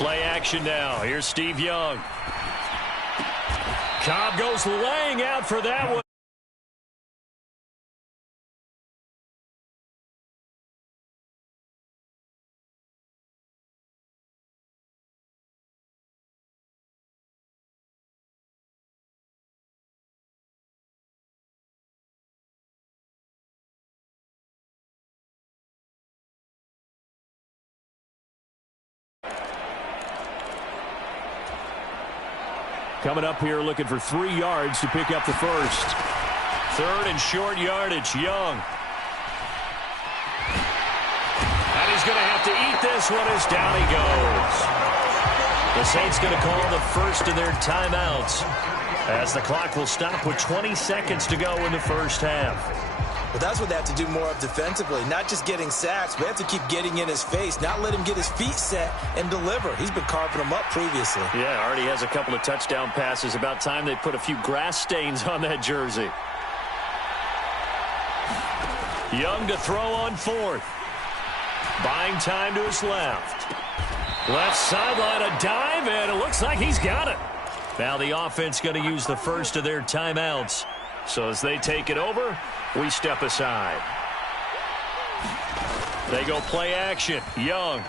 Play action now. Here's Steve Young. Cobb goes laying out for that one. Coming up here looking for 3 yards to pick up the first. 3rd and short yardage, Young. And he's going to have to eat this one as down he goes. The Saints going to call the first of their timeouts as the clock will stop with 20 seconds to go in the first half. Well, that's what they have to do more of defensively, not just getting sacks. We have to keep getting in his face, not let him get his feet set and deliver. He's been carving them up previously. Yeah, already has a couple of touchdown passes. About time they put a few grass stains on that jersey. Young to throw on 4th. Buying time to his left. Left sideline, a dive, and it looks like he's got it. Now the offense going to use the first of their timeouts. So as they take it over, we step aside. They go play action. Young.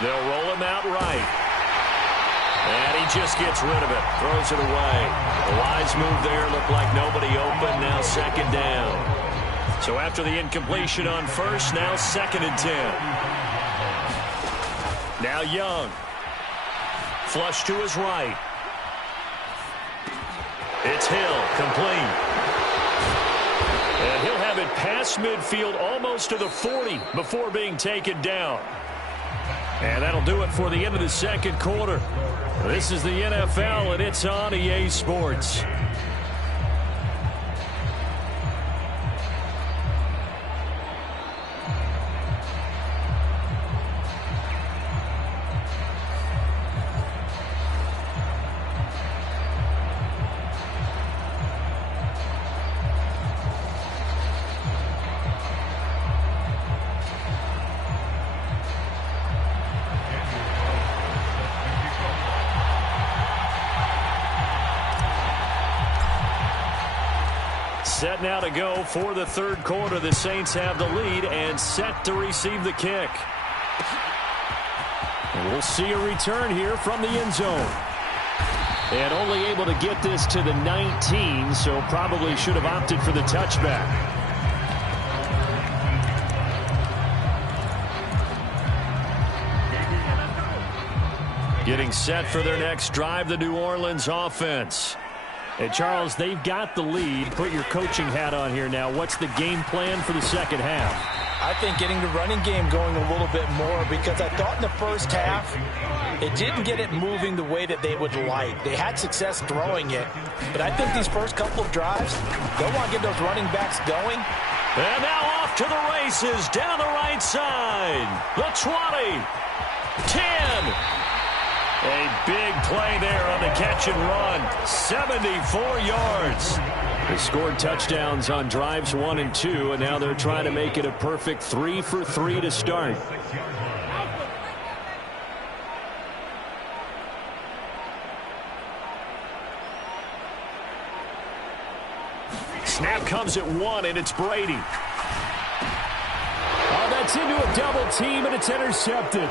They'll roll him out right. And he just gets rid of it. Throws it away. A wise move there. Looked like nobody open. Now 2nd down. So after the incompletion on 1st, now 2nd and 10. Now Young. Flush to his right. It's Hill. Complete. And he'll have it past midfield almost to the 40 before being taken down. And that'll do it for the end of the 2nd quarter. This is the NFL, and it's on EA Sports. Set now to go for the 3rd quarter. The Saints have the lead and set to receive the kick. And we'll see a return here from the end zone. And only able to get this to the 19, so probably should have opted for the touchback. Getting set for their next drive, the New Orleans offense. And, Charles, they've got the lead. Put your coaching hat on here now. What's the game plan for the 2nd half? I think getting the running game going a little bit more, because I thought in the first half it didn't get it moving the way that they would like. They had success throwing it, but I think these first couple of drives, they'll want to get those running backs going. And now off to the races down the right side. The 20, 10. A big play there on the catch and run. 74 yards. They scored touchdowns on drives 1 and 2, and now they're trying to make it a perfect 3 for 3 to start. Snap comes at 1, and it's Brady. Oh, that's into a double team, and it's intercepted.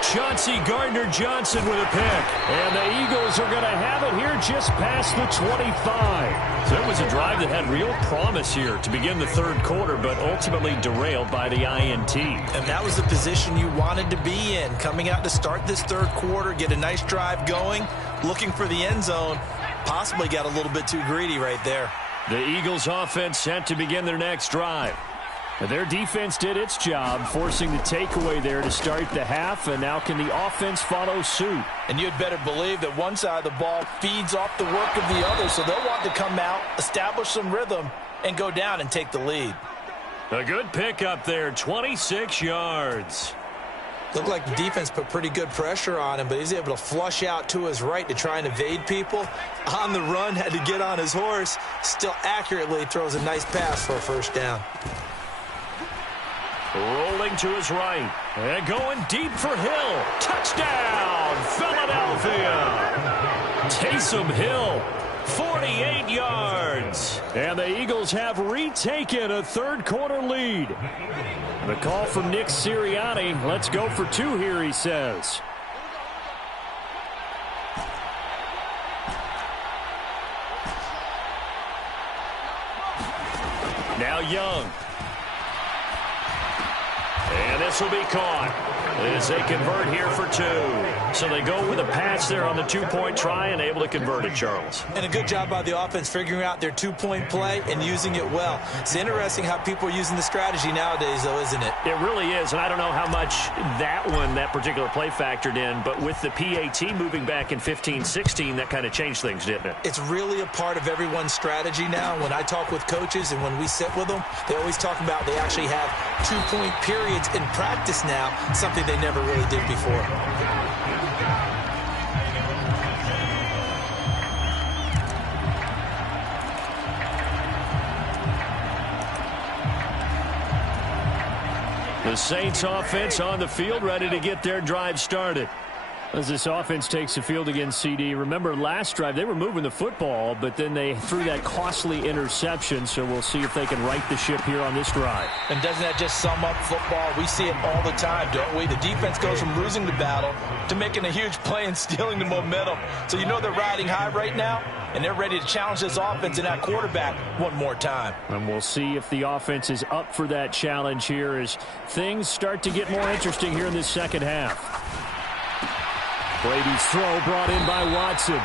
Chauncey Gardner-Johnson with a pick. And the Eagles are going to have it here just past the 25. So it was a drive that had real promise here to begin the 3rd quarter, but ultimately derailed by the INT. And that was the position you wanted to be in. Coming out to start this 3rd quarter, get a nice drive going, looking for the end zone. Possibly got a little bit too greedy right there. The Eagles offense set to begin their next drive. Their defense did its job, forcing the takeaway there to start the half, and now can the offense follow suit? And you'd better believe that one side of the ball feeds off the work of the other, so they'll want to come out, establish some rhythm, and go down and take the lead. A good pickup there, 26 yards. Looked like the defense put pretty good pressure on him, but he's able to flush out to his right to try and evade people. On the run, had to get on his horse. Still accurately throws a nice pass for a 1st down. Rolling to his right. And going deep for Hill. Touchdown, Philadelphia. Taysom Hill, 48 yards. And the Eagles have retaken a third-quarter lead. The call from Nick Sirianni. Let's go for two here, he says. Now Young. And this will be caught as they convert here for two. So they go with a pass there on the two-point try and able to convert it, Charles. And a good job by the offense figuring out their two-point play and using it well. It's interesting how people are using the strategy nowadays, though, isn't it? It really is, and I don't know how much that particular play factored in, but with the PAT moving back in 15-16, that kind of changed things, didn't it? It's really a part of everyone's strategy now. When I talk with coaches and when we sit with them, they always talk about they actually have two-point periods in practice now, something they never really did before. The Saints offense on the field, ready to get their drive started. As this offense takes the field against CD, remember last drive they were moving the football, but then they threw that costly interception, so we'll see if they can right the ship here on this drive. And doesn't that just sum up football? We see it all the time, don't we? The defense goes from losing the battle to making a huge play and stealing the momentum. So you know they're riding high right now, and they're ready to challenge this offense and that quarterback one more time. And we'll see if the offense is up for that challenge here as things start to get more interesting here in this second half. Brady's throw brought in by Watson.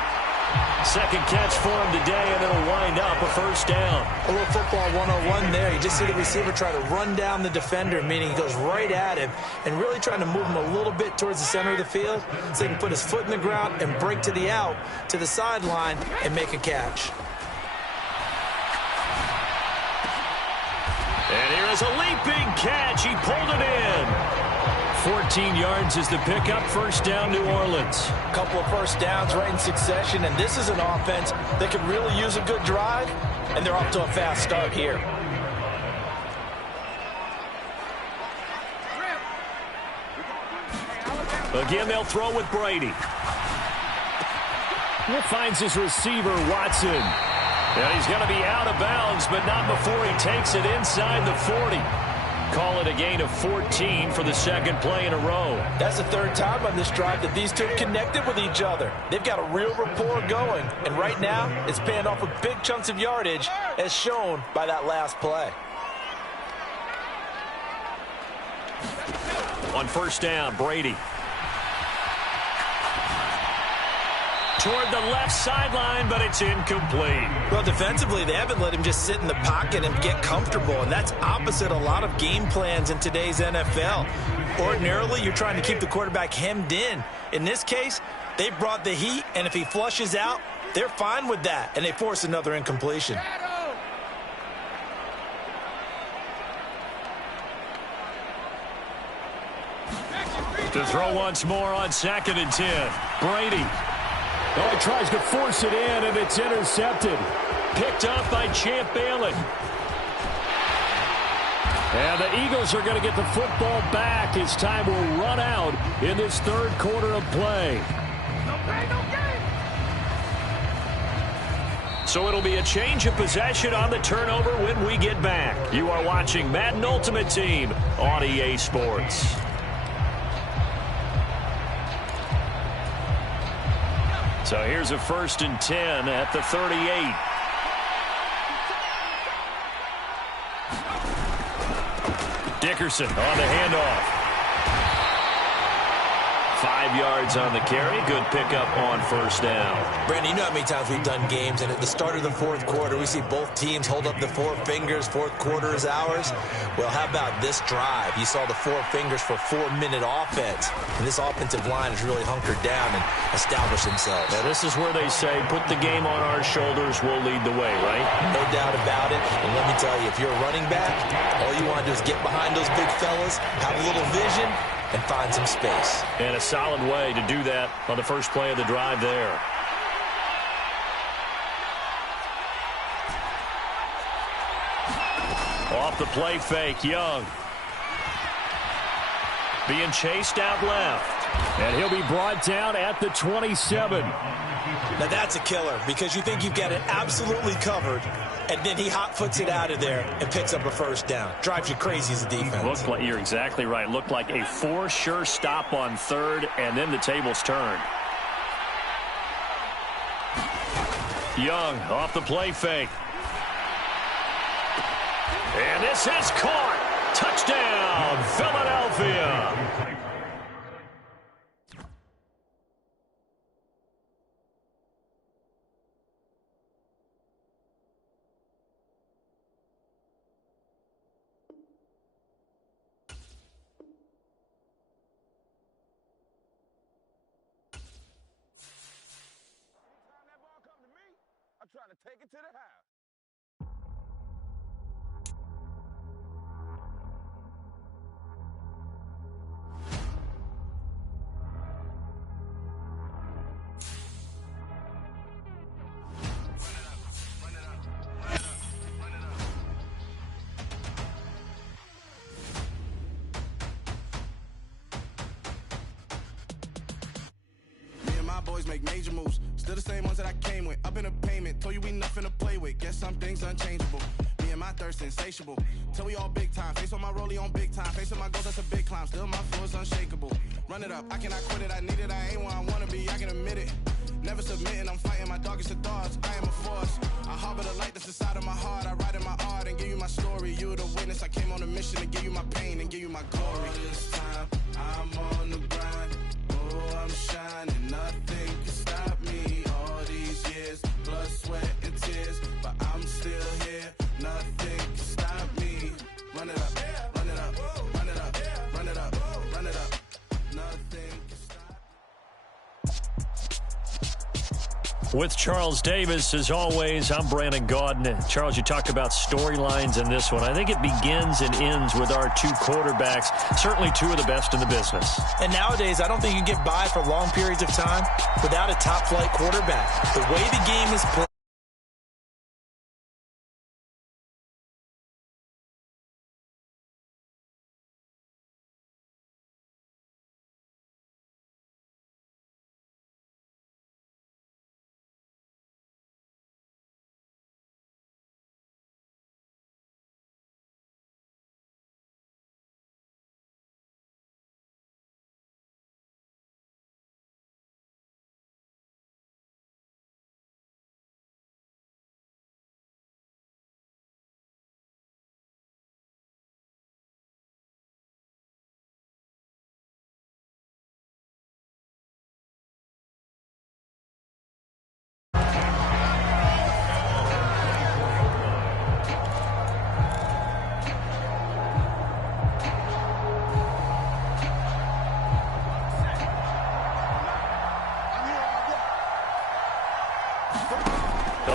Second catch for him today, and it'll wind up a first down. A little football 101 there. You just see the receiver try to run down the defender, meaning he goes right at him and really trying to move him a little bit towards the center of the field so he can put his foot in the ground and break to the out, to the sideline, and make a catch. And here is a leaping catch. He pulled it in. 14 yards is the pickup. First down, New Orleans. A couple of first downs right in succession, and this is an offense that could really use a good drive, and they're off to a fast start here. Again, they'll throw with Brady. He finds his receiver, Watson. And he's going to be out of bounds, but not before he takes it inside the 40. Call it a gain of 14 for the second play in a row. That's the third time on this drive that these two connected with each other. They've got a real rapport going, and right now it's paying off with big chunks of yardage as shown by that last play. On first down, Brady. Toward the left sideline, but it's incomplete. Well, defensively, they haven't let him just sit in the pocket and get comfortable, and that's opposite a lot of game plans in today's NFL. Ordinarily, you're trying to keep the quarterback hemmed in. In this case, they brought the heat, and if he flushes out, they're fine with that, and they force another incompletion. To throw once more on 2nd and 10. Brady. Oh, he tries to force it in, and it's intercepted. Picked up by Champ Bailey. And the Eagles are going to get the football back as time will run out in this third quarter of play. So it'll be a change of possession on the turnover when we get back. You are watching Madden Ultimate Team on EA Sports. So here's a 1st and 10 at the 38. Dickerson on the handoff. 5 yards on the carry. Good pickup on first down. Brandon, you know how many times we've done games, and at the start of the fourth quarter, we see both teams hold up the four fingers. Fourth quarter is ours. Well, how about this drive? You saw the four fingers for 4-minute offense. And this offensive line has really hunkered down and established themselves. Now, this is where they say, put the game on our shoulders, we'll lead the way, right? No doubt about it. And let me tell you, if you're a running back, all you want to do is get behind those big fellas, have a little vision, and find some space. And a solid way to do that on the first play of the drive there. Off the play fake, Young. Being chased out left. And he'll be brought down at the 27. Now that's a killer because you think you've got it absolutely covered, and then he hot foots it out of there and picks up a first down. Drives you crazy as a defense. You're exactly right. Looked like a for sure stop on third, and then the tables turned. Young off the play fake. And this is caught. Touchdown, Philadelphia. Trying to take it to the house. Boys make major moves, still the same ones that I came with. Up in a payment, told you we nothing to play with. Guess some things unchangeable. Me and my thirst insatiable. Till we all big time. Face on my rollie on big time. Facing my goals, that's a big climb. Still my flow is unshakable. Run it up, I cannot quit it. I need it, I ain't where I wanna be. I can admit it. Never submitting, I'm fighting my darkest of thoughts. I am a force. I harbor the light that's inside of my heart. I write in my art and give you my story. You're the witness. I came on a mission to give you my pain and give you my glory. All this time, I'm on the grind. Oh, I'm shining. Nothing can stop me. All these years, blood, sweat, and tears. But I'm still here. Nothing can stop me. Run it up, run it up, run it up, run it up, run it up. Nothing can stop. With Charles Davis, as always, I'm Brandon Gaudin. Charles, you talked about storylines in this one. I think it begins and ends with our two quarterbacks, certainly two of the best in the business. And nowadays, I don't think you can get by for long periods of time without a top-flight quarterback. The way the game is played.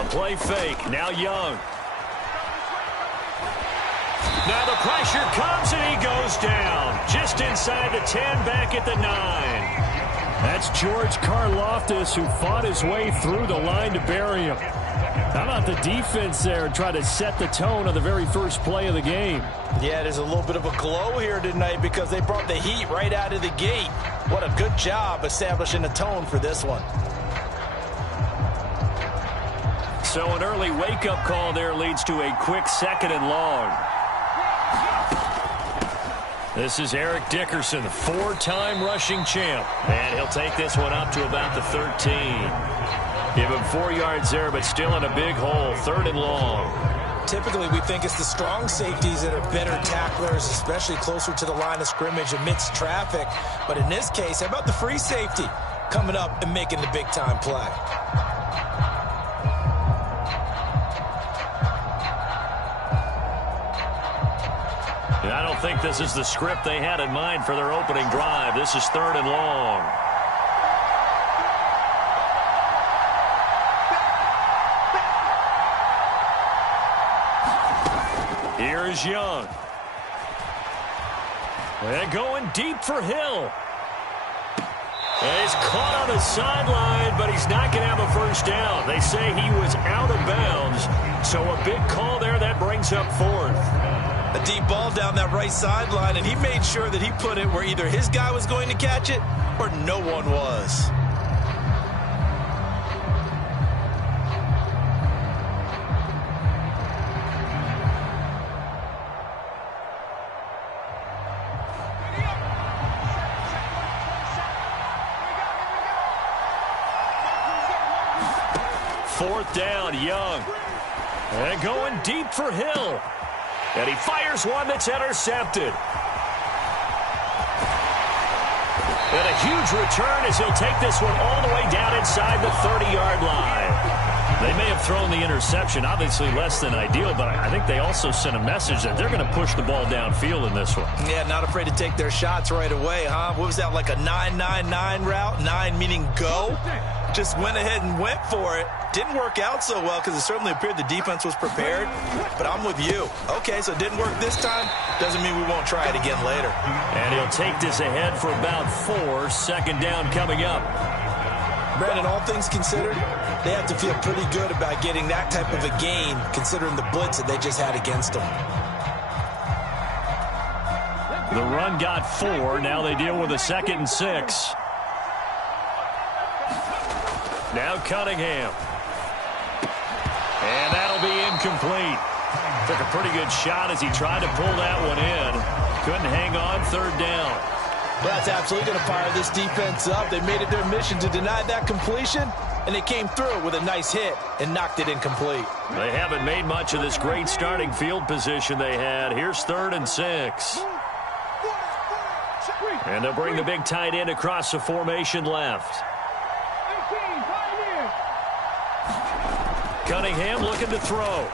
Play fake. Now Young. Now the pressure comes and he goes down. Just inside the 10, back at the 9. That's George Karlaftis, who fought his way through the line to bury him. How about the defense there and try to set the tone on the very first play of the game? Yeah, there's a little bit of a glow here tonight because they brought the heat right out of the gate. What a good job establishing the tone for this one. So an early wake-up call there leads to a quick 2nd and long. This is Eric Dickerson, 4-time rushing champ. And he'll take this one up to about the 13. Give him 4 yards there, but still in a big hole, 3rd and long. Typically, we think it's the strong safeties that are better tacklers, especially closer to the line of scrimmage amidst traffic. But in this case, how about the free safety coming up and making the big-time play? I don't think this is the script they had in mind for their opening drive. This is 3rd and long. Here's Young. They're going deep for Hill. And he's caught on the sideline, but he's not going to have a first down. They say he was out of bounds, so a big call there that brings up 4th. A deep ball down that right sideline, and he made sure that he put it where either his guy was going to catch it or no one was. Fourth down, Young. And going deep for Hill. And he fires one that's intercepted. And a huge return as he'll take this one all the way down inside the 30-yard line. They may have thrown the interception, obviously less than ideal, but I think they also sent a message that they're going to push the ball downfield in this one. Yeah, not afraid to take their shots right away, huh? What was that, like a 9-9-9 route? 9 meaning go? Just went ahead and went for it. Didn't work out so well because it certainly appeared the defense was prepared, but I'm with you. Okay, so it didn't work this time. Doesn't mean we won't try it again later. And he'll take this ahead for about 4. Second down coming up. Brandon, all things considered, they have to feel pretty good about getting that type of a gain considering the blitz that they just had against them. The run got 4. Now they deal with a 2nd and 6. Now Cunningham. And that'll be incomplete. Took a pretty good shot as he tried to pull that one in. Couldn't hang on. 3rd down. Well, that's absolutely going to fire this defense up. They made it their mission to deny that completion, and they came through with a nice hit and knocked it incomplete. They haven't made much of this great starting field position they had. Here's 3rd and 6. And they'll bring the big tight end across the formation left. Cunningham looking to throw.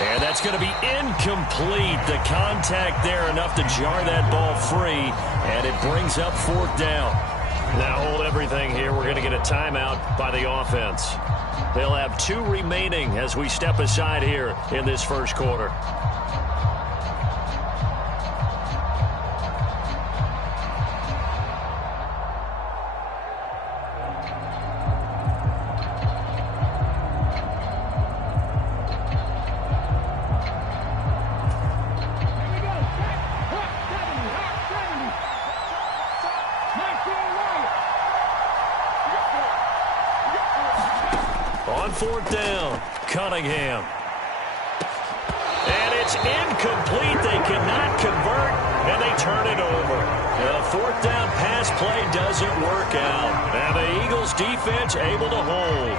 And that's going to be incomplete. The contact there enough to jar that ball free. And it brings up 4th down. Now hold everything here. We're going to get a timeout by the offense. They'll have 2 remaining as we step aside here in this first quarter. On 4th down, Cunningham. And it's incomplete. They cannot convert, and they turn it over. The 4th down pass play doesn't work out. And the Eagles defense able to hold.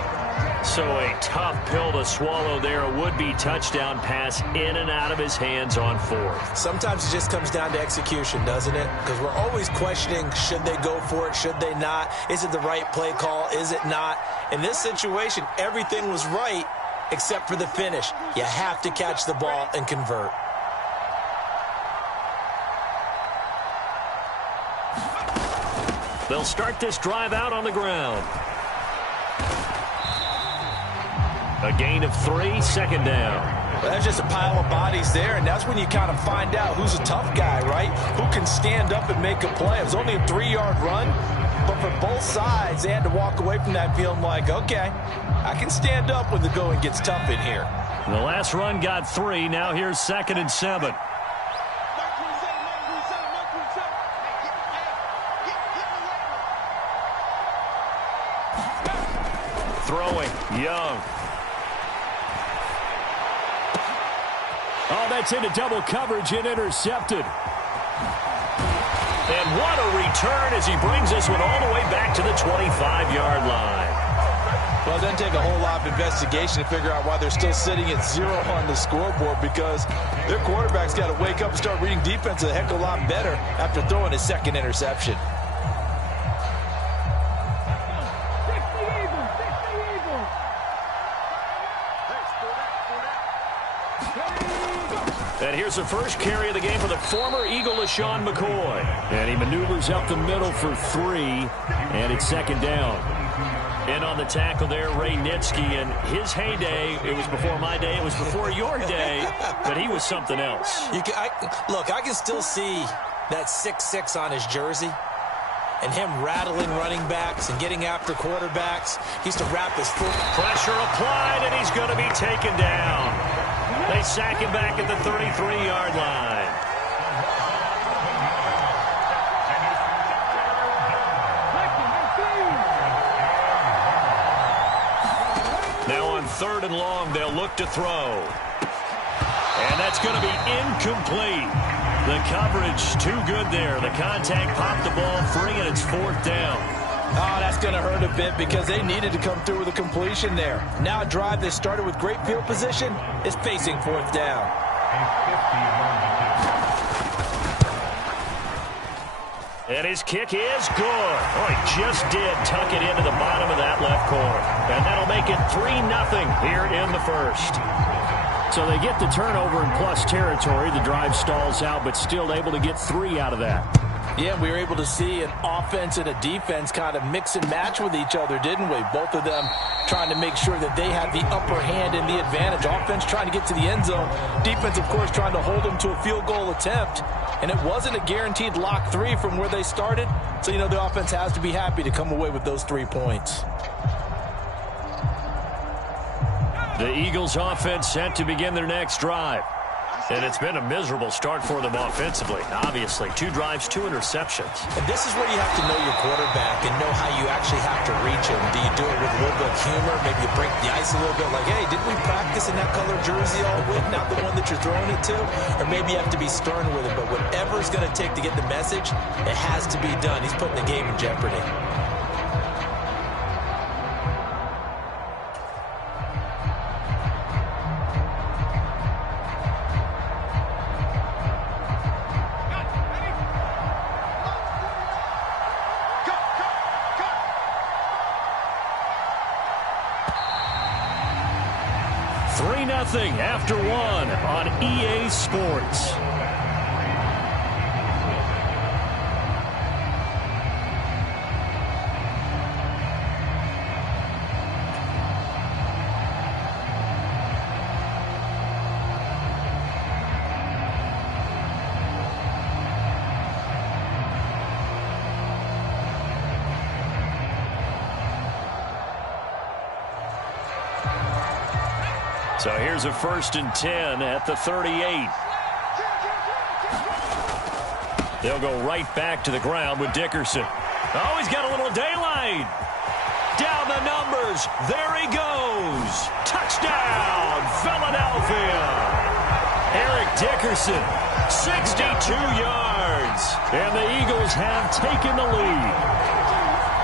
So a tough pill to swallow there. A would-be touchdown pass in and out of his hands on 4th. Sometimes it just comes down to execution, doesn't it? Because we're always questioning, should they go for it, should they not? Is it the right play call, is it not? In this situation, everything was right except for the finish. You have to catch the ball and convert. They'll start this drive out on the ground. A gain of 3, 2nd down. Well, that's just a pile of bodies there, and that's when you kind of find out who's a tough guy, right? Who can stand up and make a play. It was only a 3-yard run, but for both sides, they had to walk away from that feeling like, okay, I can stand up when the going gets tough in here. The last run got 3. Now here's 2nd and 7. Throwing, Young. Oh, that's into double coverage and intercepted. And what a return as he brings this one all the way back to the 25-yard line. Well, it doesn't take a whole lot of investigation to figure out why they're still sitting at 0 on the scoreboard, because their quarterback's got to wake up and start reading defense a heck of a lot better after throwing his 2nd interception. And here's the first carry of the game for the former Eagle, LaShawn McCoy. And he maneuvers up the middle for 3, and it's 2nd down. And on the tackle there, Ray Nitsky, and his heyday, it was before my day, it was before your day, but he was something else. Look, I can still see that 6'6" on his jersey and him rattling running backs and getting after quarterbacks. He used to wrap his foot. Pressure applied, and he's going to be taken down. They sack him back at the 33-yard line. on 3rd and long. They'll look to throw. And that's going to be incomplete. The coverage too good there. The contact popped the ball free, and it's 4th down. Oh, that's going to hurt a bit because they needed to come through with a completion there. Now a drive that started with great field position is facing 4th down. And his kick is good. Oh, he just did tuck it into the bottom of that left corner. And that'll make it 3-0 here in the first. So they get the turnover in plus territory. The drive stalls out, but still able to get 3 out of that. Yeah, we were able to see an offense and a defense kind of mix and match with each other, didn't we? Both of them trying to make sure that they had the upper hand and the advantage. Offense trying to get to the end zone. Defense, of course, trying to hold them to a field goal attempt. And it wasn't a guaranteed lock 3 from where they started. So, the offense has to be happy to come away with those 3 points. The Eagles offense set to begin their next drive. And it's been a miserable start for them offensively. Obviously, 2 drives, 2 interceptions. And this is where you have to know your quarterback and know how you actually have to reach him. Do you do it with a little bit of humor? Maybe you break the ice a little bit like, hey, didn't we practice in that color jersey all week, not the one that you're throwing it to? Or maybe you have to be stern with it. But whatever it's going to take to get the message, it has to be done. He's putting the game in jeopardy. After 1 on EA Sports. So here's a 1st and 10 at the 38. They'll go right back to the ground with Dickerson. Oh, he's got a little daylight. Down the numbers. There he goes. Touchdown, Philadelphia. Eric Dickerson, 62 yards. And the Eagles have taken the lead.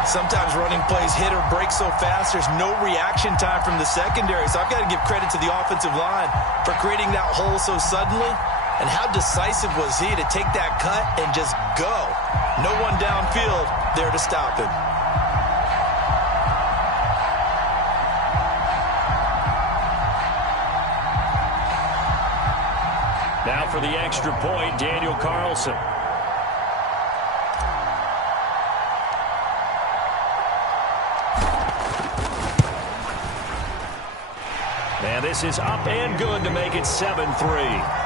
Sometimes running plays hit or break so fast, there's no reaction time from the secondary. So I've got to give credit to the offensive line for creating that hole so suddenly. And how decisive was he to take that cut and just go? No one downfield there to stop him. Now for the extra point, Daniel Carlson. And this is up and good to make it 7-3.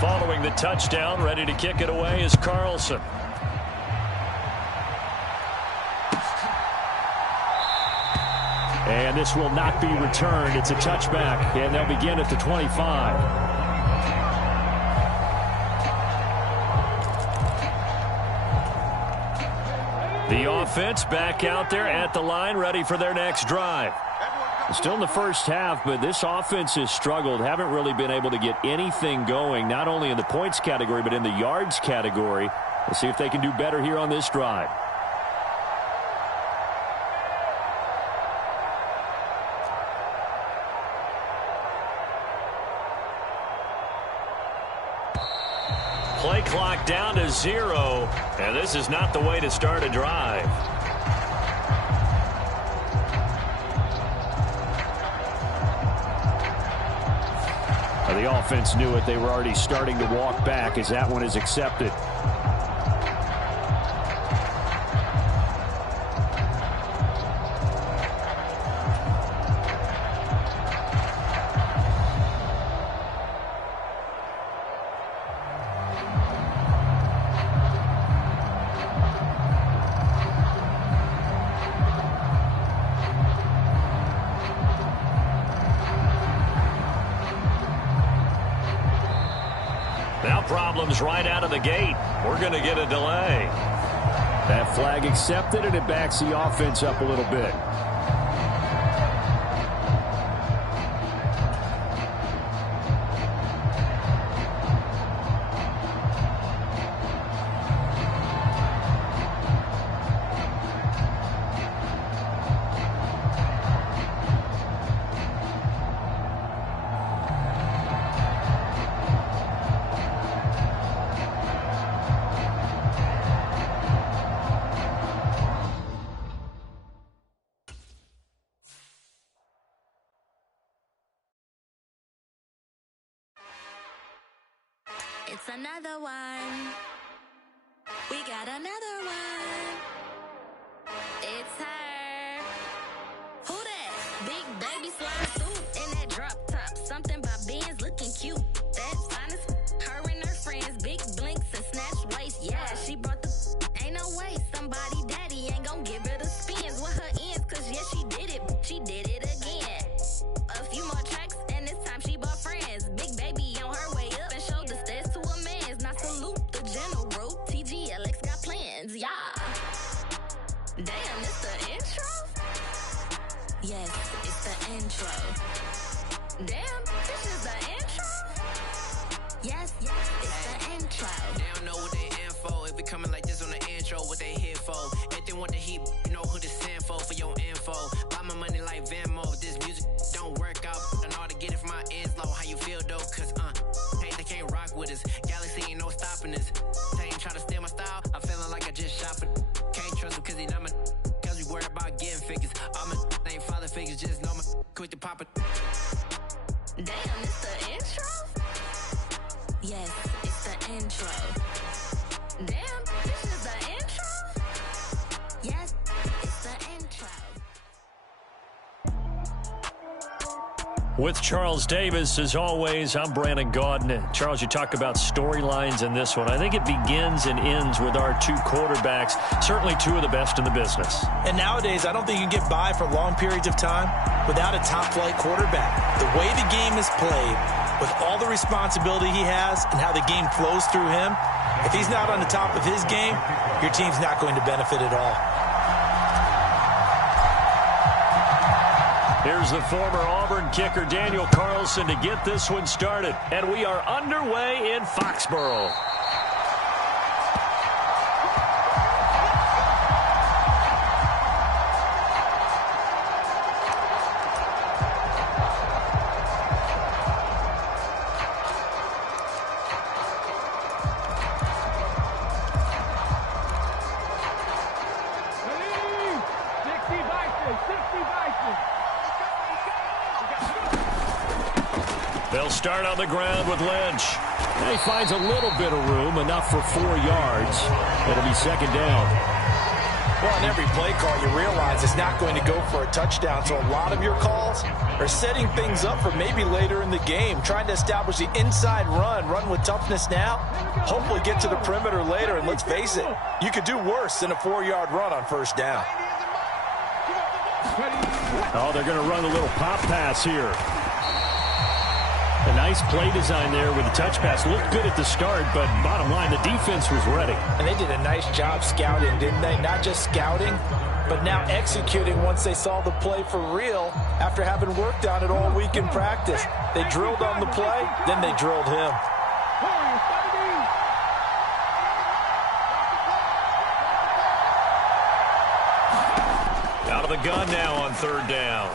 Following the touchdown, ready to kick it away is Carlson. And this will not be returned. It's a touchback, and they'll begin at the 25. The offense back out there at the line, ready for their next drive. Still in the first half, but this offense has struggled. Haven't really been able to get anything going, not only in the points category, but in the yards category. We'll see if they can do better here on this drive. Play clock down to 0, and this is not the way to start a drive. The offense knew it. They were already starting to walk back as that one is accepted. Now problems right out of the gate. We're going to get a delay. That flag accepted, and it backs the offense up a little bit. It's another one. We got another one. It's her. Who that? Big baby slide through in that drop top. Something by Benz looking cute. That's finest. Her and her friends, big blinks and snatch waist. Yeah, she brought the. Ain't no way somebody daddy ain't gon' give her the spins with her ends. Cause yeah, she did it. She did it again. A few more tracks and this time she bought friends. Big baby on her way up and showed the stairs to a man's. Now salute the general. TGLX got plans, yeah. Damn, it's the intro? Yes, it's the intro. Damn, this is the intro? Yes, it's the intro. They don't know what they in for. If it coming like this on the intro, what they here for? If they want the heat, you know who to send for your info. Buy my money like Venmo. This music don't work out. I know how to get it from my ends low. How you feel though? Cause hey, they can't rock with us. Galaxy ain't no stopping us. They ain't try to steal my style. I'm feeling like I just shot for. Can't trust him cause he not my. Cause we worried about getting figures. All my ain't father figures. Just know my quick to pop it. Damn, it's the intro? Yes, it's the intro. Damn, this is the intro? Yes, it's the intro. With Charles Davis, as always, I'm Brandon Gaudin. Charles, you talk about storylines in this one. I think it begins and ends with our two quarterbacks, certainly two of the best in the business. And nowadays, I don't think you can get by for long periods of time without a top-flight quarterback. The way the game is played, with all the responsibility he has and how the game flows through him, if he's not on the top of his game, your team's not going to benefit at all. Here's the former Auburn kicker, Daniel Carlson, to get this one started. And we are underway in Foxborough. They'll start on the ground with Lynch. And he finds a little bit of room, enough for 4 yards. It'll be second down. Well, on every play call, you realize it's not going to go for a touchdown, so a lot of your calls are setting things up for maybe later in the game, trying to establish the inside run with toughness now, hopefully get to the perimeter later, and let's face it, you could do worse than a 4-yard run on first down. Oh, they're going to run a little pop pass here. A nice play design there with the touch pass. Looked good at the start, but bottom line, the defense was ready. And they did a nice job scouting, didn't they? Not just scouting, but now executing once they saw the play for real after having worked on it all week in practice. They drilled on the play, then they drilled him. Out of the gun now on third down.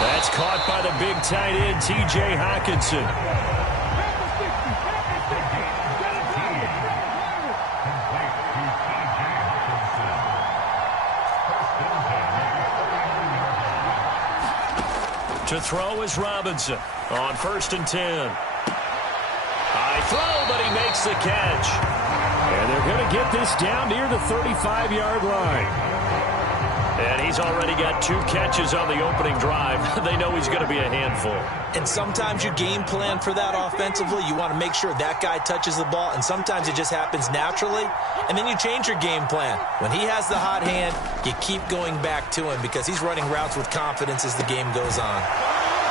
That's caught by the big tight end, T.J. Hockenson. To throw is Robinson on 1st and 10. High throw, but he makes the catch. And they're going to get this down near the 35-yard line. And he's already got 2 catches on the opening drive. They know he's going to be a handful. And sometimes you game plan for that offensively. You want to make sure that guy touches the ball, and sometimes it just happens naturally. And then you change your game plan. When he has the hot hand, you keep going back to him because he's running routes with confidence as the game goes on.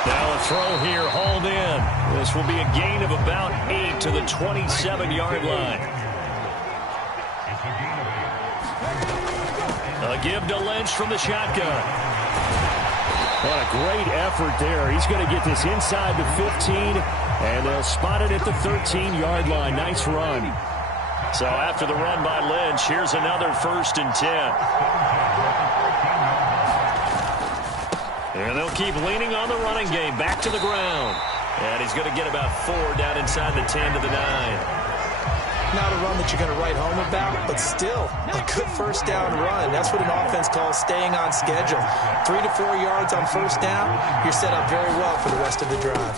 Now a throw here, hauled in. This will be a gain of about 8 to the 27-yard line. A give to Lynch from the shotgun. What a great effort there. He's going to get this inside the 15, and they'll spot it at the 13-yard line. Nice run. So after the run by Lynch, here's another 1st and 10. And they'll keep leaning on the running game. Back to the ground. And he's going to get about 4 down inside the 10 to the 9. Not a run that you're going to write home about, but still a good 1st down run. That's what an offense calls staying on schedule. 3 to 4 yards on 1st down, you're set up very well for the rest of the drive.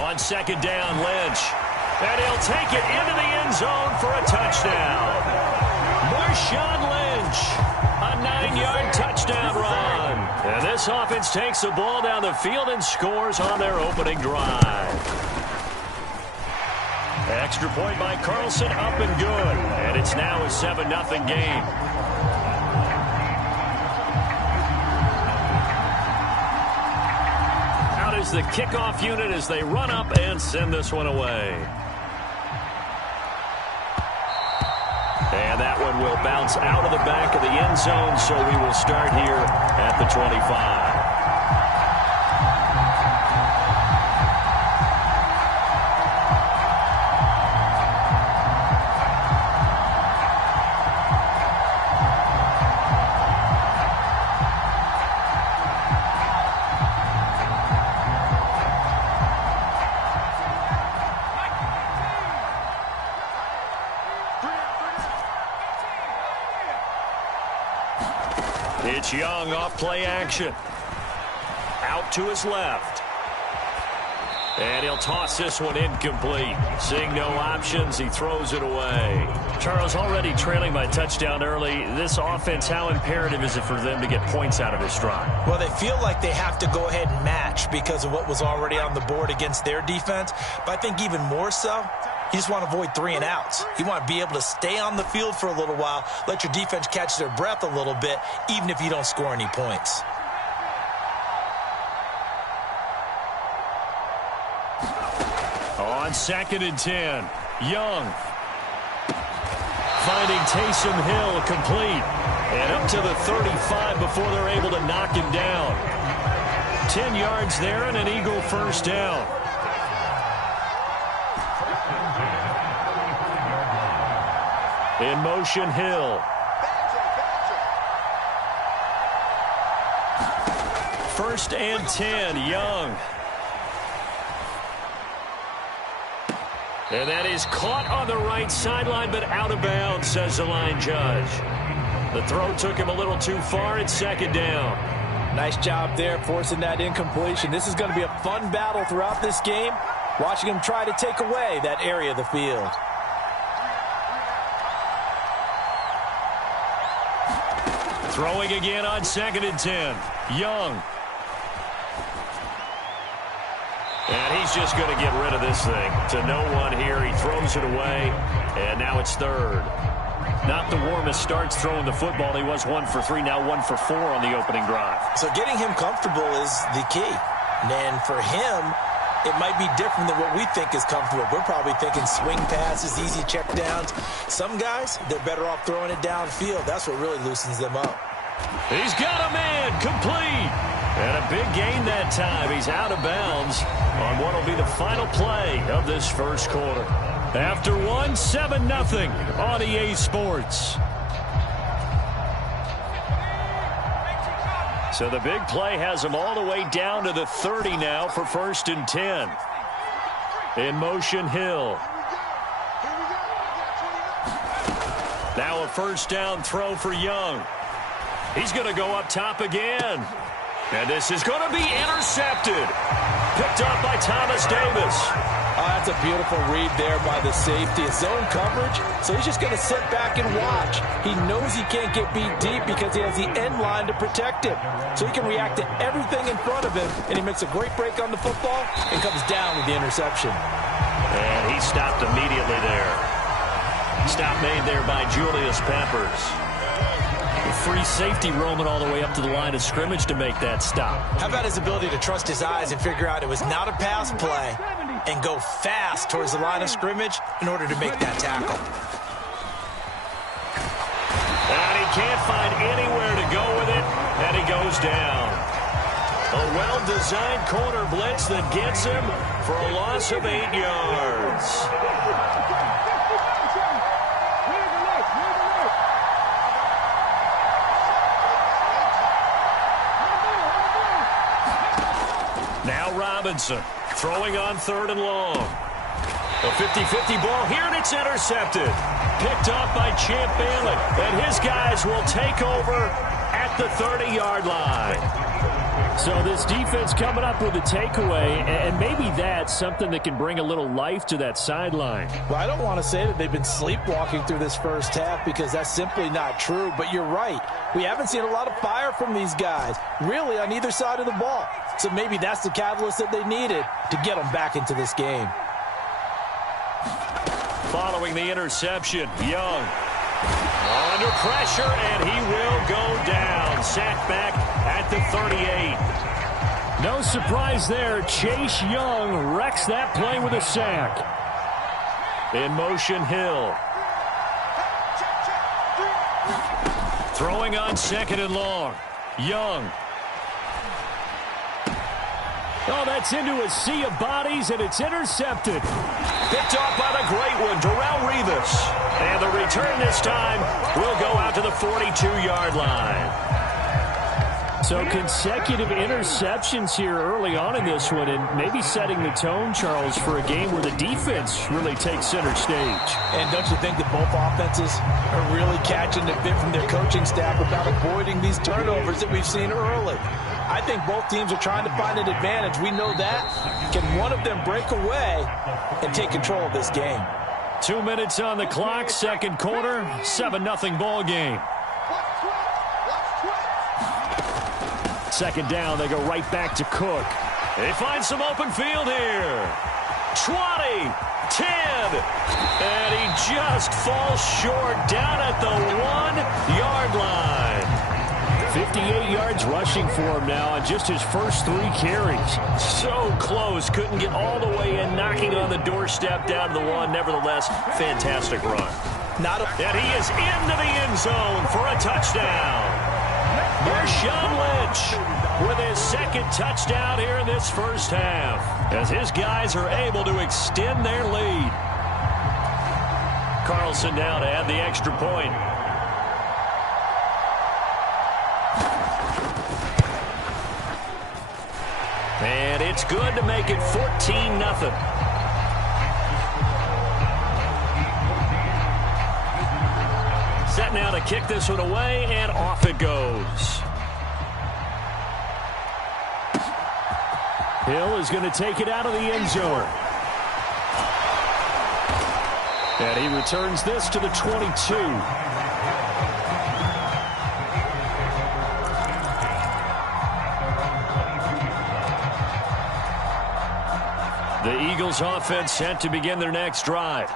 On 2nd down, Lynch. And he'll take it into the end zone for a touchdown. Marshawn Lynch, a 9-yard touchdown run. And this offense takes the ball down the field and scores on their opening drive. Extra point by Carlson, up and good. And it's now a 7-0 game. Out is the kickoff unit as they run up and send this one away. And that one will bounce out of the back of the end zone, so we will start here at the 25. It's Young off play action. Out to his left. And he'll toss this one incomplete. Seeing no options, he throws it away. Charles, already trailing by touchdown early. This offense, how imperative is it for them to get points out of this drive? Well, they feel like they have to go ahead and match because of what was already on the board against their defense. But I think even more so, you just want to avoid 3 and outs. You want to be able to stay on the field for a little while, let your defense catch their breath a little bit, even if you don't score any points. On 2nd and 10, Young. Finding Taysom Hill complete. And up to the 35 before they're able to knock him down. 10 yards there and an Eagle 1st down. In motion, Hill. 1st and 10, Young. And that is caught on the right sideline, but out of bounds, says the line judge. The throw took him a little too far. It's 2nd down. Nice job there, forcing that incompletion. This is going to be a fun battle throughout this game, watching him try to take away that area of the field. Throwing again on 2nd and 10. Young. And he's just going to get rid of this thing. To no one here. He throws it away. And now it's 3rd. Not the warmest starts throwing the football. He was 1 for 3, now 1 for 4 on the opening drive. So getting him comfortable is the key. And for him, it might be different than what we think is comfortable. We're probably thinking swing passes, easy checkdowns. Some guys, they're better off throwing it downfield. That's what really loosens them up. He's got a man complete. And a big gain that time. He's out of bounds on what will be the final play of this 1st quarter. After 7-0 on EA Sports. So the big play has him all the way down to the 30 now for 1st and 10. In motion, Hill. Now a 1st down throw for Young. He's going to go up top again. And this is going to be intercepted. Picked up by Thomas Davis. Oh, that's a beautiful read there by the safety. It's zone coverage, so he's just going to sit back and watch. He knows he can't get beat deep because he has the end line to protect him. So he can react to everything in front of him, and he makes a great break on the football and comes down with the interception. And he stopped immediately there. Stop made there by Julius Peppers. free safety roaming all the way up to the line of scrimmage to make that stop. How about his ability to trust his eyes and figure out it was not a pass play and go fast towards the line of scrimmage in order to make that tackle? And he can't find anywhere to go with it, and he goes down. A well-designed corner blitz that gets him for a loss of 8 yards. Now Robinson throwing on 3rd and long. A 50-50 ball here, and it's intercepted. Picked off by Champ Bailey, and his guys will take over at the 30-yard line. So this defense coming up with a takeaway, and maybe that's something that can bring a little life to that sideline. Well, I don't want to say that they've been sleepwalking through this first half because that's simply not true, but you're right. We haven't seen a lot of fire from these guys, really, on either side of the ball. So maybe that's the catalyst that they needed to get them back into this game. Following the interception, Young under pressure, and he will go down. Sacked back at the 38. No surprise there. Chase Young wrecks that play with a sack. In motion, Hill. Throwing on 2nd and long. Young. Oh, that's into a sea of bodies, and it's intercepted. Picked off by the great one, Darrelle Revis. And the return this time will go out to the 42-yard line. So consecutive interceptions here early on in this one, and maybe setting the tone, Charles, for a game where the defense really takes center stage. And don't you think that both offenses are really catching the bit from their coaching staff about avoiding these turnovers that we've seen early? I think both teams are trying to find an advantage. We know that. Can one of them break away and take control of this game? 2 minutes on the clock, second quarter, 7-0 ball game. Second down, they go right back to Cook. They find some open field here. 20, 10, and he just falls short down at the 1-yard line. 58 yards rushing for him now on just his first 3 carries. So close, couldn't get all the way in, knocking on the doorstep down to the 1. Nevertheless, fantastic run. And he is into the end zone for a touchdown. Marshawn Lynch with his second touchdown here in this first half, as his guys are able to extend their lead. Carlson now to add the extra point. And it's good to make it 14-0. Set now to kick this one away, and off it goes. Hill is going to take it out of the end zone. And he returns this to the 22. The Eagles offense set to begin their next drive.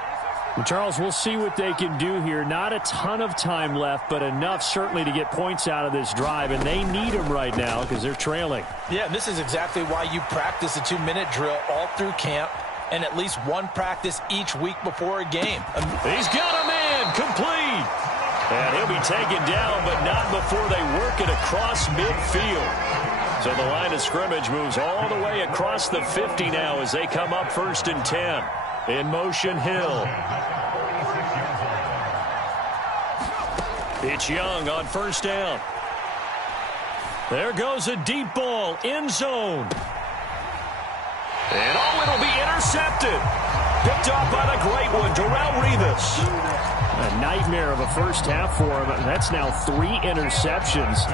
Well, Charles, we'll see what they can do here. Not a ton of time left, but enough certainly to get points out of this drive, and they need them right now because they're trailing. Yeah, and this is exactly why you practice a 2-minute drill all through camp and at least one practice each week before a game. He's got a man, complete. And he'll be taken down, but not before they work it across midfield. So the line of scrimmage moves all the way across the 50 now as they come up 1st and 10. In motion, Hill. It's Young on first down. There goes a deep ball, end zone. And oh, it'll be intercepted. Picked off by the great one, Darrelle Revis. A nightmare of a first half for him. That's now 3 interceptions.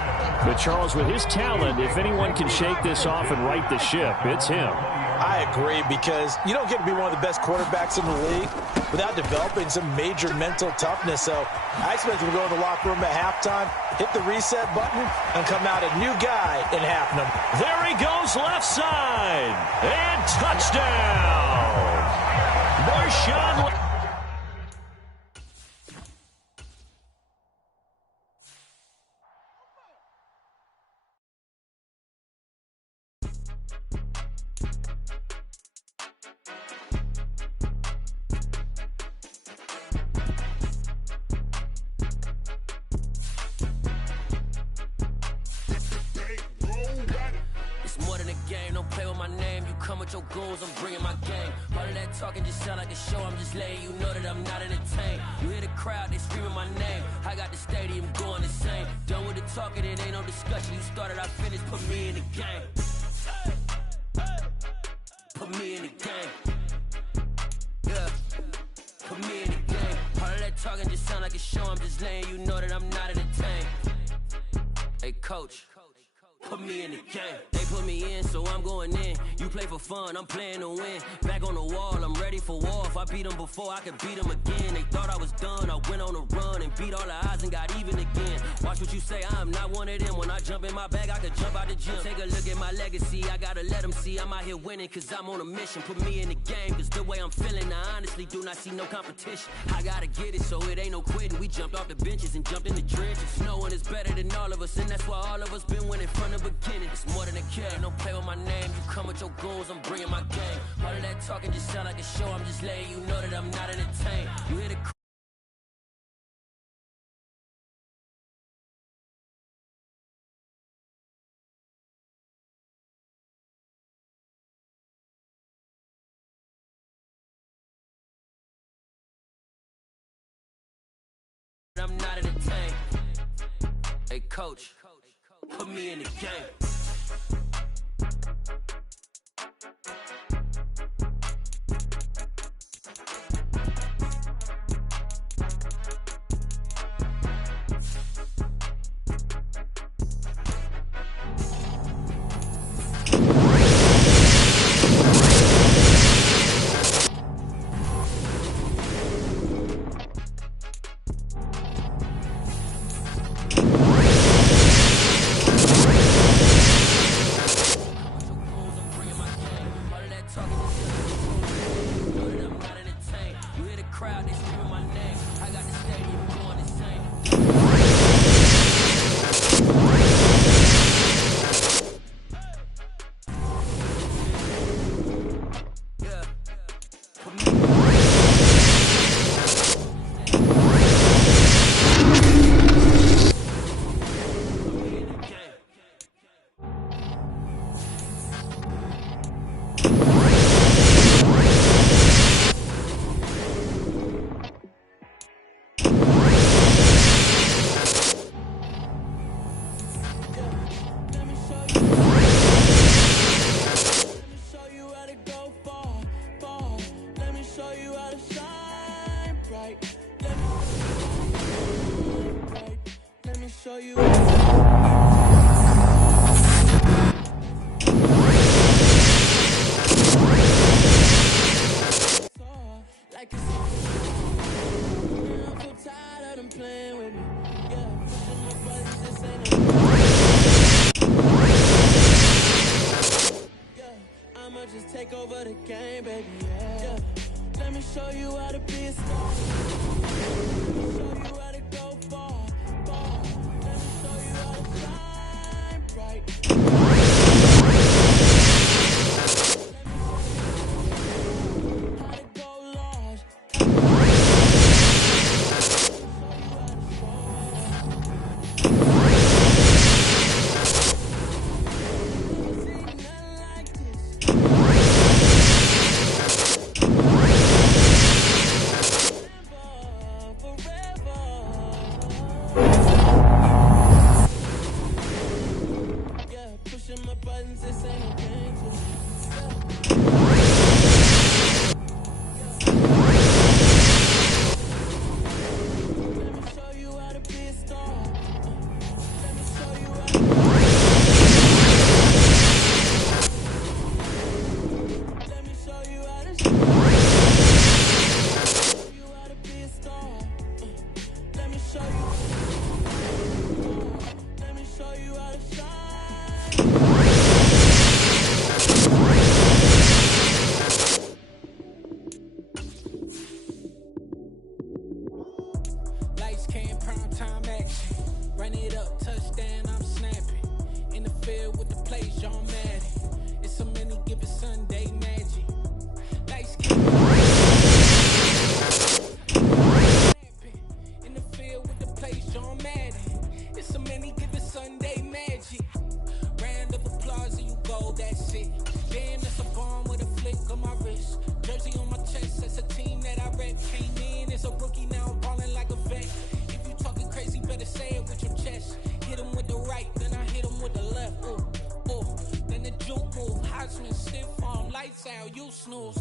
But Charles, with his talent, if anyone can shake this off and right the ship, it's him. I agree, because you don't get to be one of the best quarterbacks in the league without developing some major mental toughness. So I expect him to go in the locker room at halftime, hit the reset button, and come out a new guy in half number. There he goes, left side. And touchdown. Marshawn. game. Don't play with my name. You come with your goons, I'm bringing my gang. All of that talking just sound like a show. I'm just letting you know that I'm not entertained. You hear the crowd, they screaming my name. I got the stadium going insane. Done with the talking, it ain't no discussion. You started, I finished. Put me in the game. Put me in the game. Yeah. Put me in the game. All of that talking just sound like a show. I'm just letting you know that I'm not entertained. Hey, coach. Put me in the game. They put me in, so I'm going in. You play for fun, I'm playing to win. Back on the wall, I'm ready for war. If I beat them before, I could beat them again. They thought I was done, I went on a run and beat all the odds and got even again. Watch what you say, I'm not one of them. When I jump in my bag, I could jump out the gym. Take a look at my legacy, I gotta let them see I'm out here winning, cause I'm on a mission. Put me in the game, cause the way I'm feeling, I honestly do not see no competition. I gotta get it, so it ain't no quitting. We jumped off the benches and jumped in the trenches. No one is better than all of us, and that's why all of us been winning from the beginning. It's more than a game, don't play with my name. You come with your goons, I'm bringing my game. All of that talking just sound like a show. I'm just letting you know that I'm not entertained. You hear the I'm not entertained. Hey, coach, put me in the game. Just take over the game, baby, yeah. Let me show you how to be a star. Let me show you how to go far, far. Let me show you how to shine bright. How to go large. Pushing my buttons, this ain't a game to Let me show you how to be a star. Let me show you how to Let me show you how to show you how to be a star. Let me show you. Let me show you how to shine. Lights came, prime time action. Run it up, touchdown, I'm snapping. In the field with the plays, John Madden. It's so many given Sunday magic. Lights came. In the field with the plays, John Madden. It's so many given Sunday magic. Round of applause and you go that shit. Damn, that's a bomb with a flick on my wrist. Jersey on my chest, that's a team that I rep. Came in as a rookie, now I'm ballin' like a vet. If you talking crazy, better say it with your chest. Hit him with the right, then I hit him with the left. Then the juke move, Heisman, stiff arm, lights out, you snooze.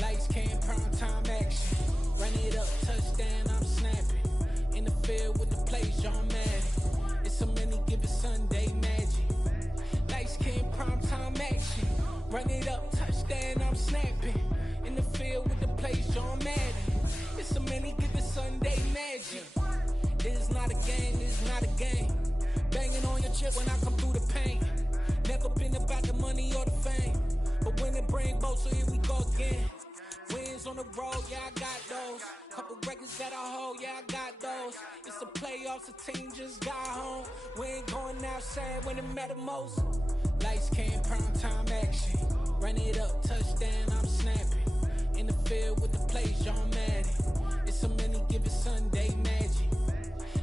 Lights came, prime time action. Run it up, touchdown, I'm snapping. In the field with the plays, John Madden. It's a many given Sunday magic. Lights came, prime time action. Run it up, touchdown, I'm snapping. In the field with the plays, John Madden. It's a many given Sunday magic. It's not a game, it's not a game. Banging on your chip when I come through the paint. Never been about the money or the fame. But when it bring both, so here we go again. Wins on the road, yeah, I got those. Couple records that I hold, yeah, I got those. It's the playoffs, the team just got home. We ain't going outside when it matter most. Lights came, prime time action. Run it up, touchdown, I'm snapping. In the field with the plays, John Madden. It's a many given Sunday magic.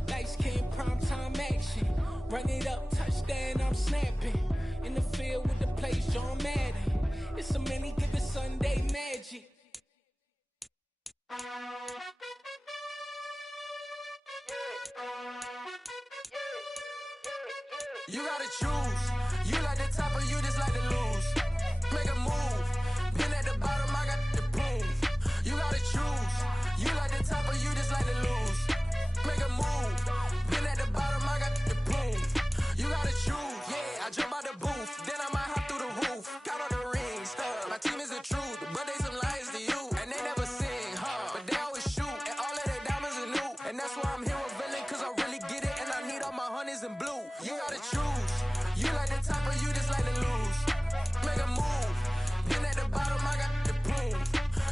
Lights came, prime time action. Run it up, touchdown, I'm snapping. In the field with the plays, John Madden. It's a many given Sunday magic. You gotta choose. You like the top or you just like to lose. Make a move. Been at the bottom, I got the proof. You gotta choose. You like the top or you just like to lose. Make a move. Been at the bottom, I got the proof. You gotta choose. Yeah, I jump out the booth. Then I might hop through the roof. Count all the rings. My team is the truth, but they some liars to you. And they never sing, but they always shoot. And all of their diamonds are new. And that's why I'm here with villain, cause I really get it. And I need all my honeys in blue. You gotta choose. You like the top or you just like to lose. Make a move. Been at the bottom, I got the proof.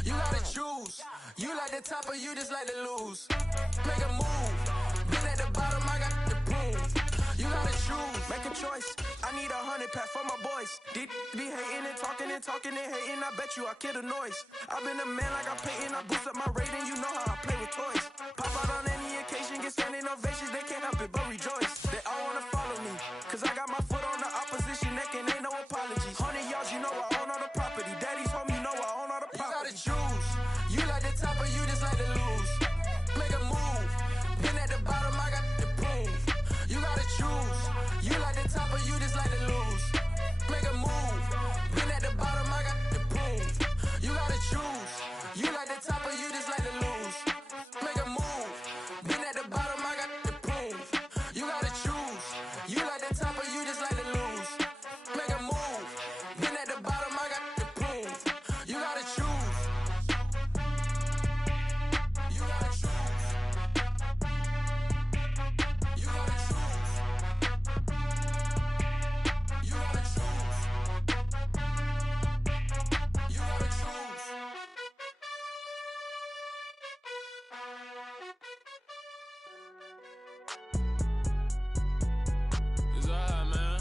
You gotta choose. You like the top or you just like to lose. Make a move. Been at the bottom, I got the proof. You gotta choose. Make a choice. I need 100 pack for my boys. Be hating and talking and hating. I bet you I kill the noise. I've been a man like I'm Peyton. I boost up my rating. You know how I play with toys. Pop out on any occasion, get standing ovations. They can't help it but rejoice. They all wanna follow me, cause I got my foot on the opposition neck and ain't no apologies. 100 yards, you know I own all the property. Daddy's home, you know I own all the property. You gotta choose. You like the top or you just like to lose. Make a move. Been at the bottom, I got the proof. You gotta choose. You like the top or you just like to lose. Make a move. Been at the bottom, I got the proof. You gotta choose. You like the top or you just like to lose. Make a move. Been at the bottom, I got the proof. You gotta choose. You like the top or you just like to lose. Make a move. Been at the bottom, I got the proof. You gotta choose. You gotta choose. You gotta choose. You gotta choose. You gotta choose. It's alright, man.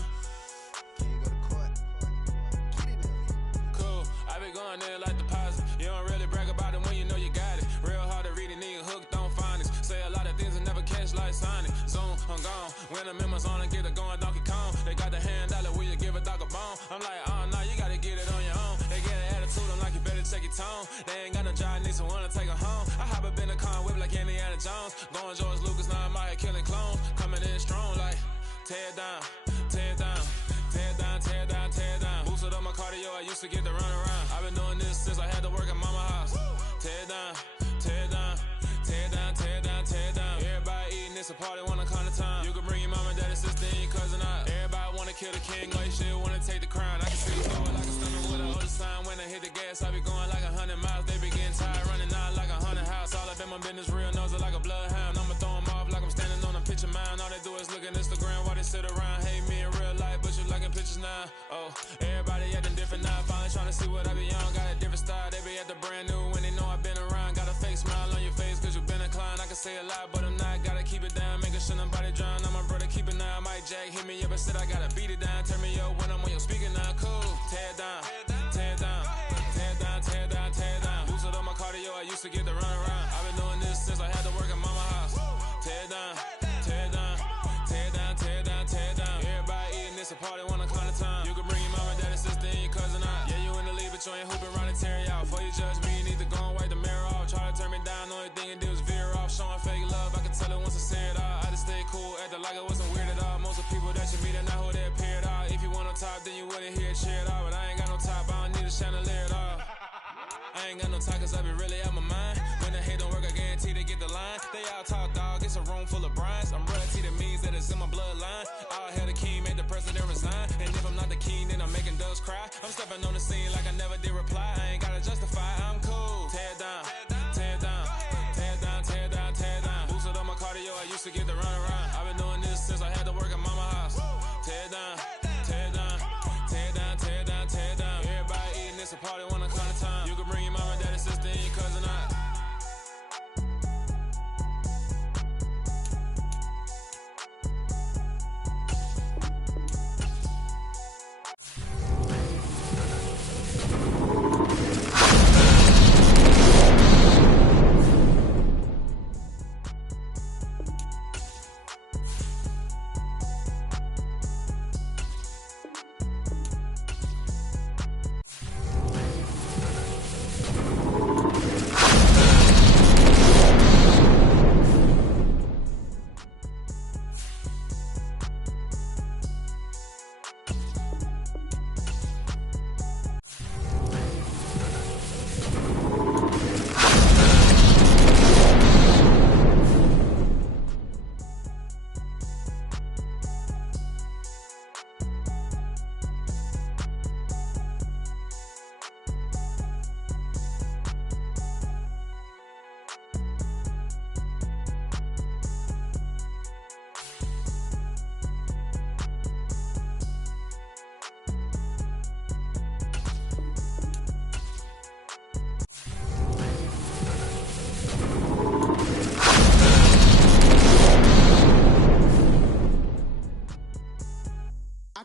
Cool. I be going there like deposit. You don't really brag about it when you know you got it. Real hard to read a nigga hooked on phonics. Say a lot of things and never catch like Sonic. Zoom, I'm gone. When the members on and get it going Donkey Kong. They got the hand dollar, will you give a dog a bone? I'm like, oh no, you gotta get it on your own. They get an attitude, I'm like, you better check your tone. They ain't got no job, need someone to take her home. I hop up in the car and whip like Indiana Jones. Going George Lucas, now I'm out here killing clones. Coming in strong like, tear down, tear down, tear down, tear down, tear down. Boosted up my cardio, I used to get to run around. I've been doing this since I had to work at mama house. Tear down, tear down, tear down, tear down, tear down. Everybody eating, it's a party, one kind of time. You can bring your mama, daddy, sister, and your cousin out. Everybody wanna kill the king, like shit, wanna take the crown. I can see it going like a stomach with a other sign. When I hit the gas, I be going like 100 miles. They be getting tired, running out like 100 house. All up in my business, real nose it like a bloodhound. I'ma throw 'em off like I'm standing on a picture mound. All they do is look at Instagram while they sit around. Hate me in real life, but you liking pictures now. Oh, everybody acting different now. Finally trying to see what I be on. Got a different style, they be at the brand new when they know I've been around. Got a fake smile on your face, cause you been inclined. I can say a lot, but I'm not. Gotta keep it down, making sure nobody drown. I'm my brother, keep it now. Mike Jack hit me up and said I gotta beat it down. Turn me up when I'm on your speaker now. Cool, tear down, tear down, tear down, tear down, tear down. Boosted up my cardio, I used to get to run around. I've been doing this since I had to work at mama house. Tear down, tear down, tear down, tear down, tear down. Everybody eating, it's a party, one kind of time. You can bring your mama, daddy, sister, top, then you wouldn't hear it cheer at all. But I ain't got no top, I don't need a chandelier at all. I ain't got no talk, cause I be really out my mind. When the hate don't work, I guarantee they get the line. They all talk, dog, it's a room full of brinds. I'm royalty, that means that it's in my bloodline. All hail the king, made the president resign. And if I'm not the king, then I'm making doves cry. I'm stepping on the scene like I never did reply. I ain't gotta justify, I'm cool. Tear it down, tear it down, tear it down, tear it down, tear it down. Boosted on my cardio, I used to get the run around. I've been doing this since I had to work at mama house. Tear it down, tear it down, tear it down, tear it down, tear it down. Everybody eating, it's a party when I come to time. You can bring your mama, daddy, sister, and your cousin out.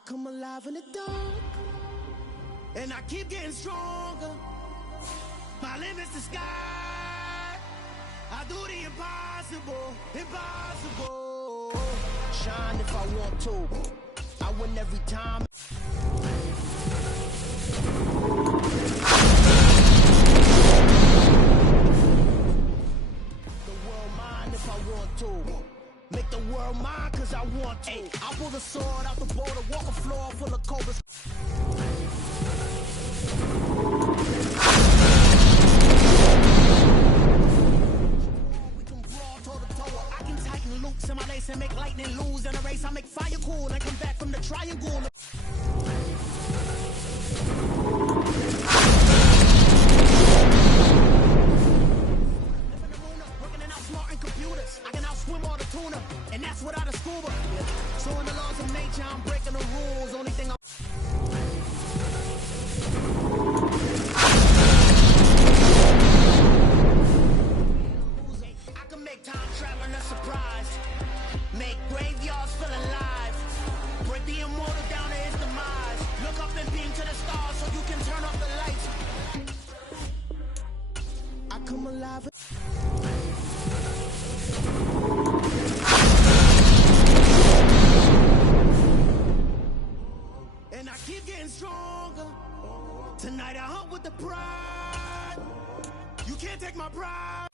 Come alive in the dark, and I keep getting stronger. My limit's the sky. I do the impossible, impossible. Shine if I want to. I win every time. The world mine if I want to. Make the world mine cause I want to. Ay, I pull the sword out the border, walk a floor full of cobras. We can brawl toe to toe. I can tighten loops in my lace and make lightning lose in a race. I make fire cool and come back from the triangle. Computers, I can outswim all the tuna, and that's without a scuba. So in the laws of nature, I'm breaking the rules. Only thing I can make time traveling a surprise, make graveyards feel alive, break the immortal down to his demise. Look up and beam to the stars so you can turn off the lights. I come alive. And I keep getting stronger. Tonight I hunt with the pride. You can't take my pride.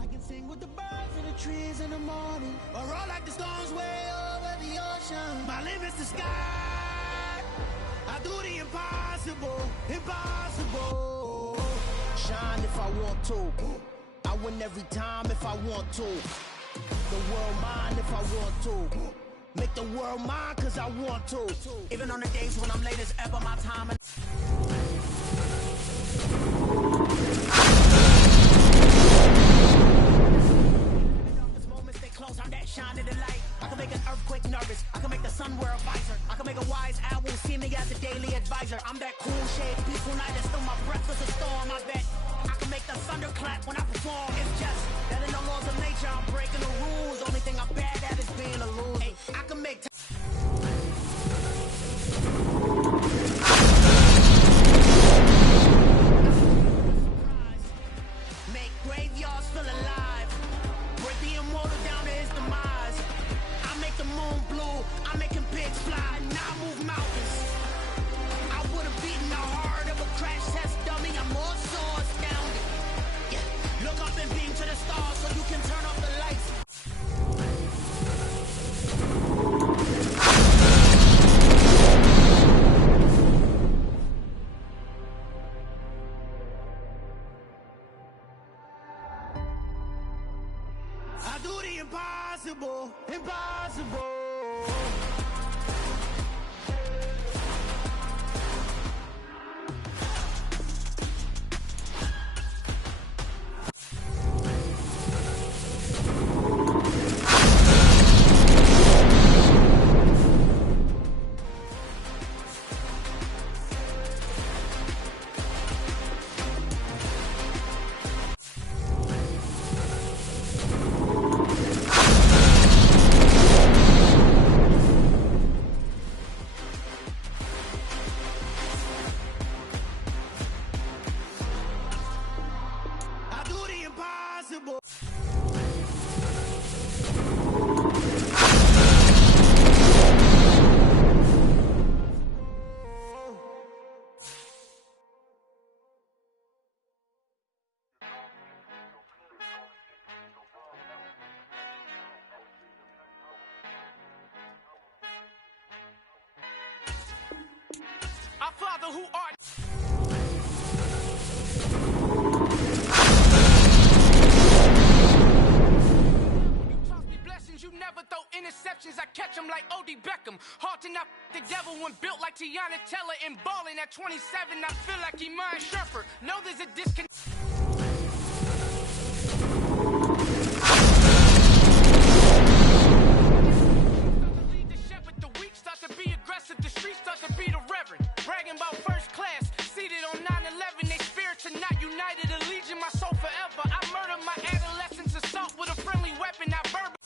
I can sing with the birds and the trees in the morning, or roll like the storms way over the ocean. My limit's the sky. I do the impossible, impossible. Shine if I want to. I win every time if I want to. The world mine if I want to. Make the world mine cause I want to. Even on the days when I'm late as ever, my time. Moments they close, I'm that shine in the light. I can make an earthquake nervous. I can make the sun wear a visor. I can make a wise owl see me as a daily advisor. I'm that cool shade, peaceful night and still my breath is a storm. I bet I can make the thunder clap when I perform. It's just that in the laws of nature, I'm breaking the rules. Only thing I'm bad at is being a loser. Hey, I can make I do the impossible, impossible. Our Father who art. You toss me blessings, you never throw interceptions. I catch them like O.D. Beckham. Hard to not the devil when built like Tiana Teller and balling at 27. I feel like Iman Shumpert. No, there's a disconnect. Bragging about first class, seated on 9/11. They spirits are not united. Allegiant, my soul forever. I murder my adolescence, assault with a friendly weapon. I verbal.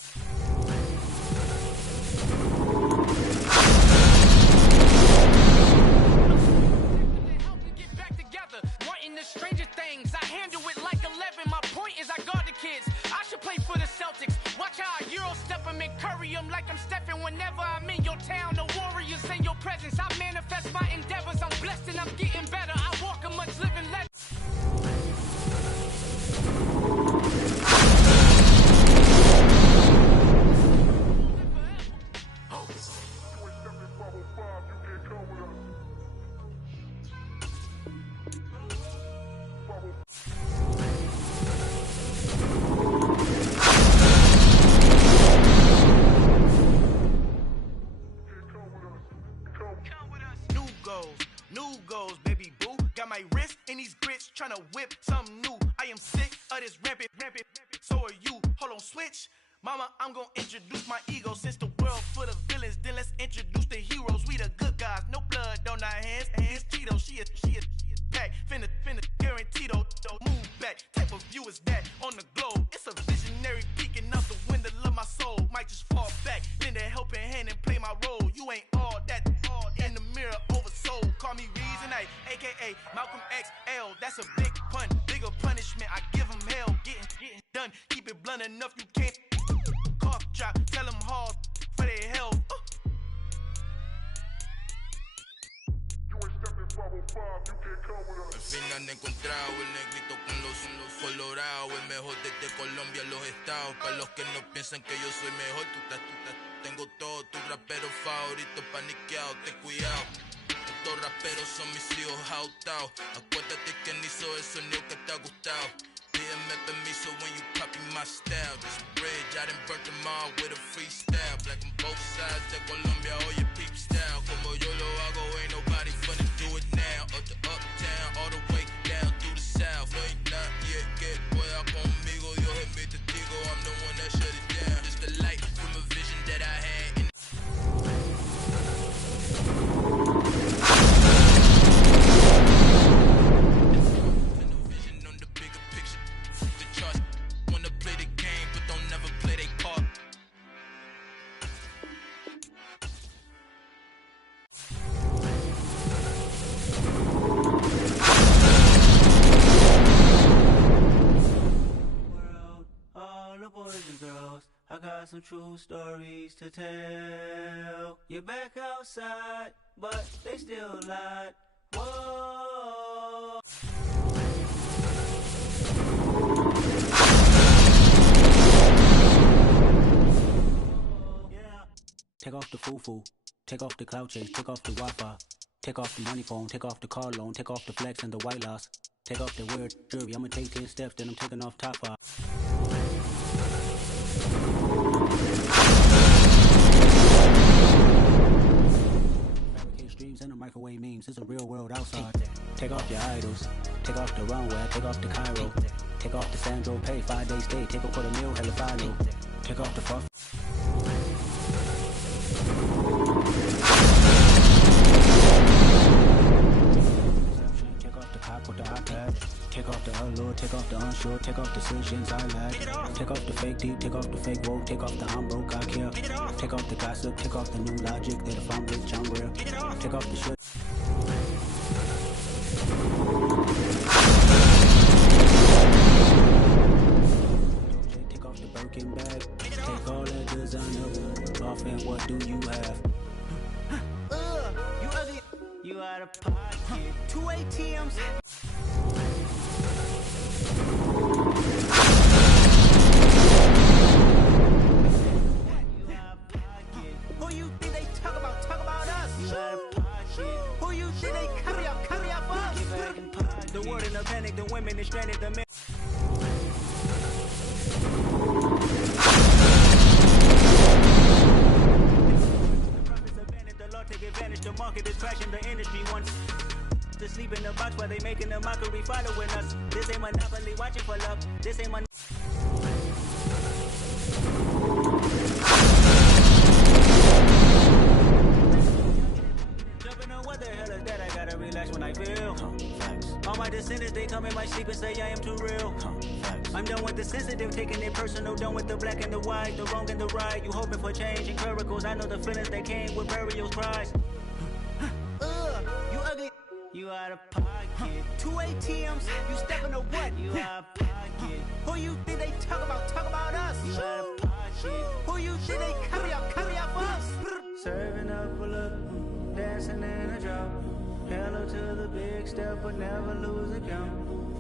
Help me get back together. Wanting the stranger things. I handle it like 11. My point is I guard the kids. I should play for the Celtics. Watch how I Euro step them and curry them like I'm stepping whenever I'm in your town. The Warriors in your presence. I manifest my endeavors. I'm blessed and I'm getting better. I walk a much living legend. New goals, baby boo. Got my wrist in these grits, tryna whip something new. I am sick of this rampant. So are you. Hold on, switch. Mama, I'm gonna introduce my ego. Since the world full of villains, then let's introduce the heroes. We the good guys, no blood on our hands. Hands Tito, she a pack. Finna guaranteed. Move back. Type of view is that on the globe? It's a visionary peeking out the window of my soul. Might just fall back, lend a helping hand and play my role. You ain't all that in the mirror oversold. Call me Reason A, aka Malcolm XL. That's a big pun, bigger punishment. I give him hell, getting done. Keep it blunt enough, you can't cough drop. Tell them hard for their health. Al fin han encontrado el negrito con los colorados, el mejor desde Colombia, los estados. Para los que no piensan que yo soy mejor, tengo todo, tus raperos favoritos paniqueados, ten cuidado. Estos raperos son mis hijos jautados. Acuérdate que ni hizo el sonido que te ha gustado. Pídeme permiso when you copy my style. This bridge, I done burnt them all with a freestyle. Black on both sides de Colombia, oye peep style. Como yo lo hago, ain't nobody finna do it now. Up to uptown, all the way down through the south. No hay nadie que pueda conmigo, Dios es mi testigo. I'm the one that shut it down. Just the light from a vision that I had. I got some true stories to tell. You're back outside, but they still lied. Whoa. Yeah. Take off the foo-foo, take off the cloud chase, take off the Wi-Fi, take off the money phone, take off the car loan, take off the flex and the white loss, take off the weird jury. I'ma take 10 steps, then I'm taking off top 5. microwave memes. It's a real world outside. Take off your idols. Take off the runway. Take off the Cairo. Take off the Sandro Pay. 5-day stay. Take a quarter meal. Hella final. Take off the fuck. Take off the cop with the iPad. Take off the allure, take off the unsure, take off decisions I lack. Take off the fake deep, take off the fake woke, take off the I'm broke, I care. Take off the gossip, take off the new logic that if I'm rich, I'm real. Take off the shit. Take off the Birkin bag. Take all that designer off and what do you have? You ugly. You out of pocket. 2 ATMs. Who you think they talk about? Talk about us. You out of pocket. Who you think they carry up us? The word in the panic, the women is stranded, the men. The law take advantage, the market is crashing, the industry wants to sleep in the box while they making a mockery following us. This ain't Monopoly watching for love. This ain't my. Jumping on what the hell is that? I gotta relax when I feel. All my descendants, they come in my sleep and say I am too real. I'm done with the sensitive, taking it personal. Done with the black and the white, the wrong and the right. You hoping for change and miracles. I know the feelings that came with burials, cries. You ugly. You out of pocket. 2 ATMs. You stepping to what? You out of pocket. Who you think they talk about? Talk about us. You out of pocket. Who you think they carry up us? Serving up a look, dancing in a drop. Hello to the big step, but never lose a count.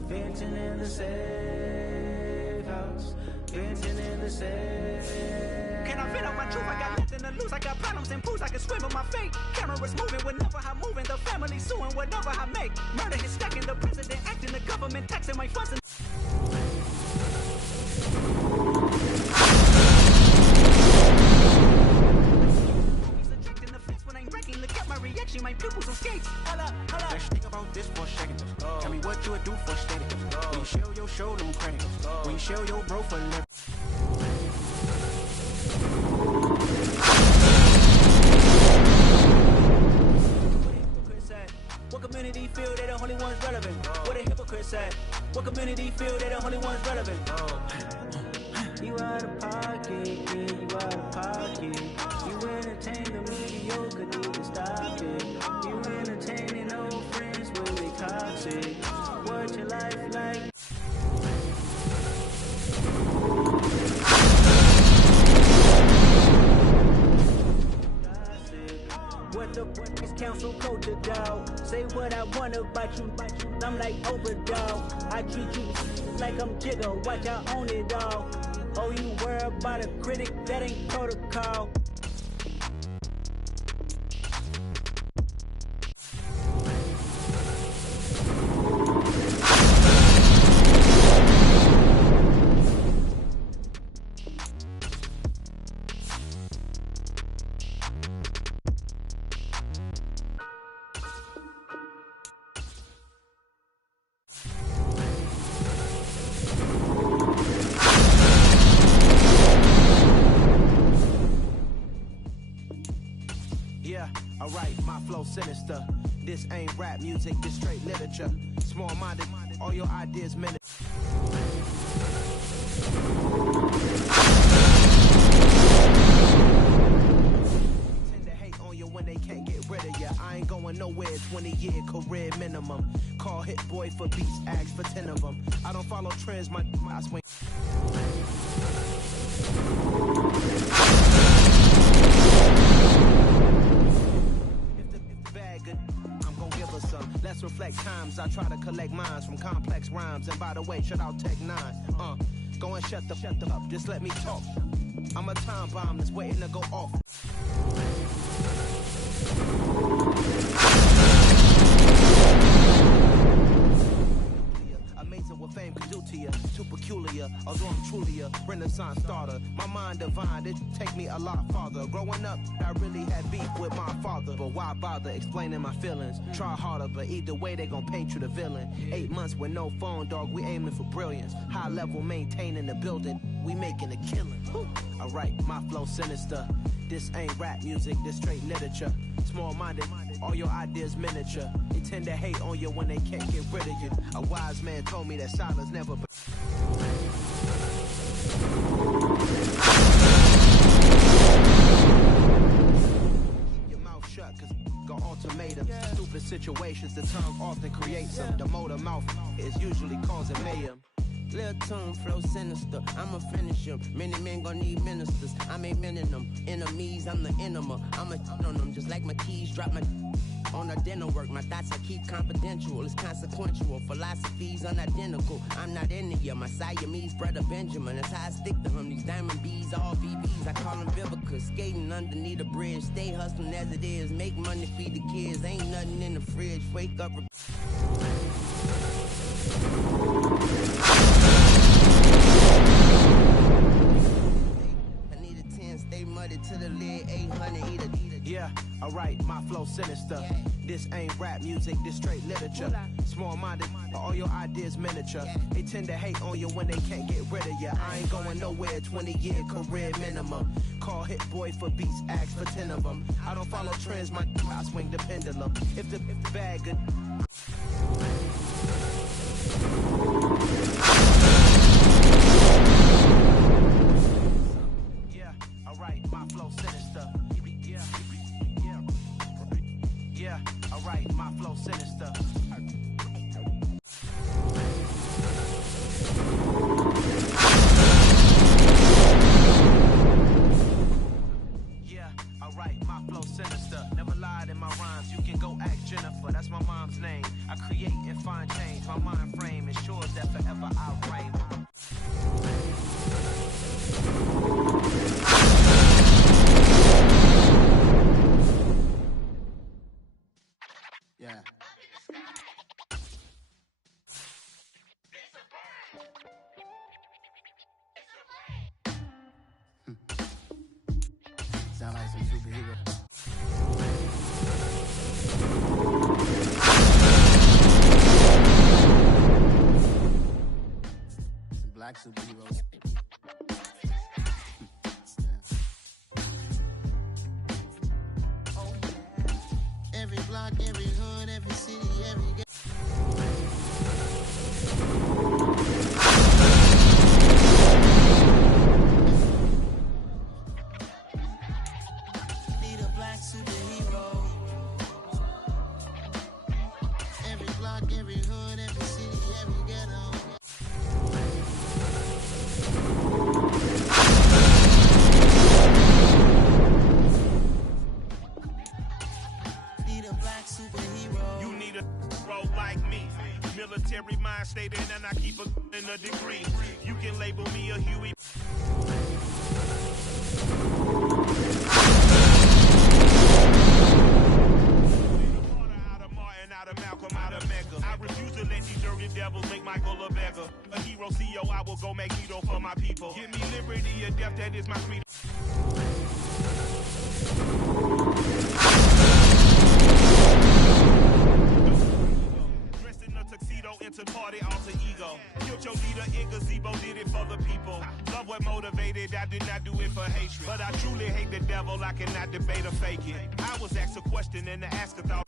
Venting in the safe house. Venting in the safe. Can I vent out my truth? I got nothing to lose. I got problems and pools. I can swim in my fate. Cameras moving whenever I'm moving. The family suing whatever I make. Murder is stacking. The president acting. The government taxing my funds. Look at my reaction, my pupils on skates. Holla. Let's think about this for a second. Tell me what you would do for static. When you show your shoulder on credit. When you show your bro for left. What community feel they the only ones relevant? What a hypocrite said. What community feel they the only ones relevant? You out of pocket, yeah, you out of pocket. You entertain the mediocre, need to stop it. You entertaining old friends when they toxic. What your life like? What the fuck is council culture, dog? Say what I want about you. I'm like overdog. I treat you like I'm Jigga. Watch I own it all. Oh, you worry about a critic? That ain't protocol. Alright, my flow sinister. This ain't rap music, this straight literature. Small-minded, all your ideas minute. Tend to hate on you when they can't get rid of you. I ain't going nowhere, 20-year career minimum. Call Hit Boy for beats, ask for 10 of them. I don't follow trends, my swing. Let's reflect times. I try to collect minds from complex rhymes. And by the way, shut out Tech 9. Go and shut the up. Just let me talk. I'm a time bomb that's waiting to go off. Amazing what fame can do to Julia, too peculiar, although I'm truly a Renaissance starter. My mind divine, it take me a lot farther. Growing up, I really had beef with my father, but why bother explaining my feelings? Try harder, but either way they gon' paint you the villain. 8 months with no phone, dog, we aiming for brilliance. High level maintaining the building, we making a killing. Alright, my flow sinister. This ain't rap music, this straight literature. Small-minded, all your ideas miniature. They tend to hate on you when they can't get rid of you. A wise man told me that silence never... Keep your mouth shut, cause got ultimatums. Stupid situations, the tongue often creates them. The motor mouth is usually causing mayhem. Lil' tune, flow sinister, I'ma finish him. Many men gon' need ministers, I'm aiming them. Enemies, I'm the enema, I'ma on them. Just like my keys, drop my on a dental work. My thoughts I keep confidential, it's consequential. Philosophies unidentical, I'm not into you. My Siamese brother Benjamin, that's how I stick to him. These diamond bees, all BBs, I call them Vivica. Skating underneath a bridge, stay hustling as it is. Make money, feed the kids, ain't nothing in the fridge. Wake up. To the lid, 800 eat yeah, alright, my flow sinister. This ain't rap music, this straight literature. Small-minded, all your ideas miniature. They tend to hate on you when they can't get rid of you. I ain't going nowhere, 20-year career minimum. Call Hit Boy for beats, ask for 10 of them. I don't follow trends, I swing the pendulum. If the bag good... Alright, my flow sinister. Yeah, alright, my flow sinister. Yeah, alright, my flow sinister. Never lied in my rhymes, you can go ask Jennifer, that's my mom's name. I create and find change, my mind frame ensures that forever I reign. Yeah. Sound like some superhero. Some black superheroes. Every block, every hood, every city, every gate. Need a black superhero. Every block, every hood, every city, every ghetto. You need a bro like me. Military mind stated, and I keep in a degree. You can label me a Huey. Out of Martin, out of Malcolm, out of Mecca. I refuse to let these dirty devils make Michael a beggar. A hero CEO, I will go Magneto for my people. Give me liberty or death, that is my creed. Into party alter ego. Killed your leader in gazebo, did it for the people. Love what motivated, I did not do it for hatred. But I truly hate the devil, I cannot debate or fake it. I was asked a question and the asker thought.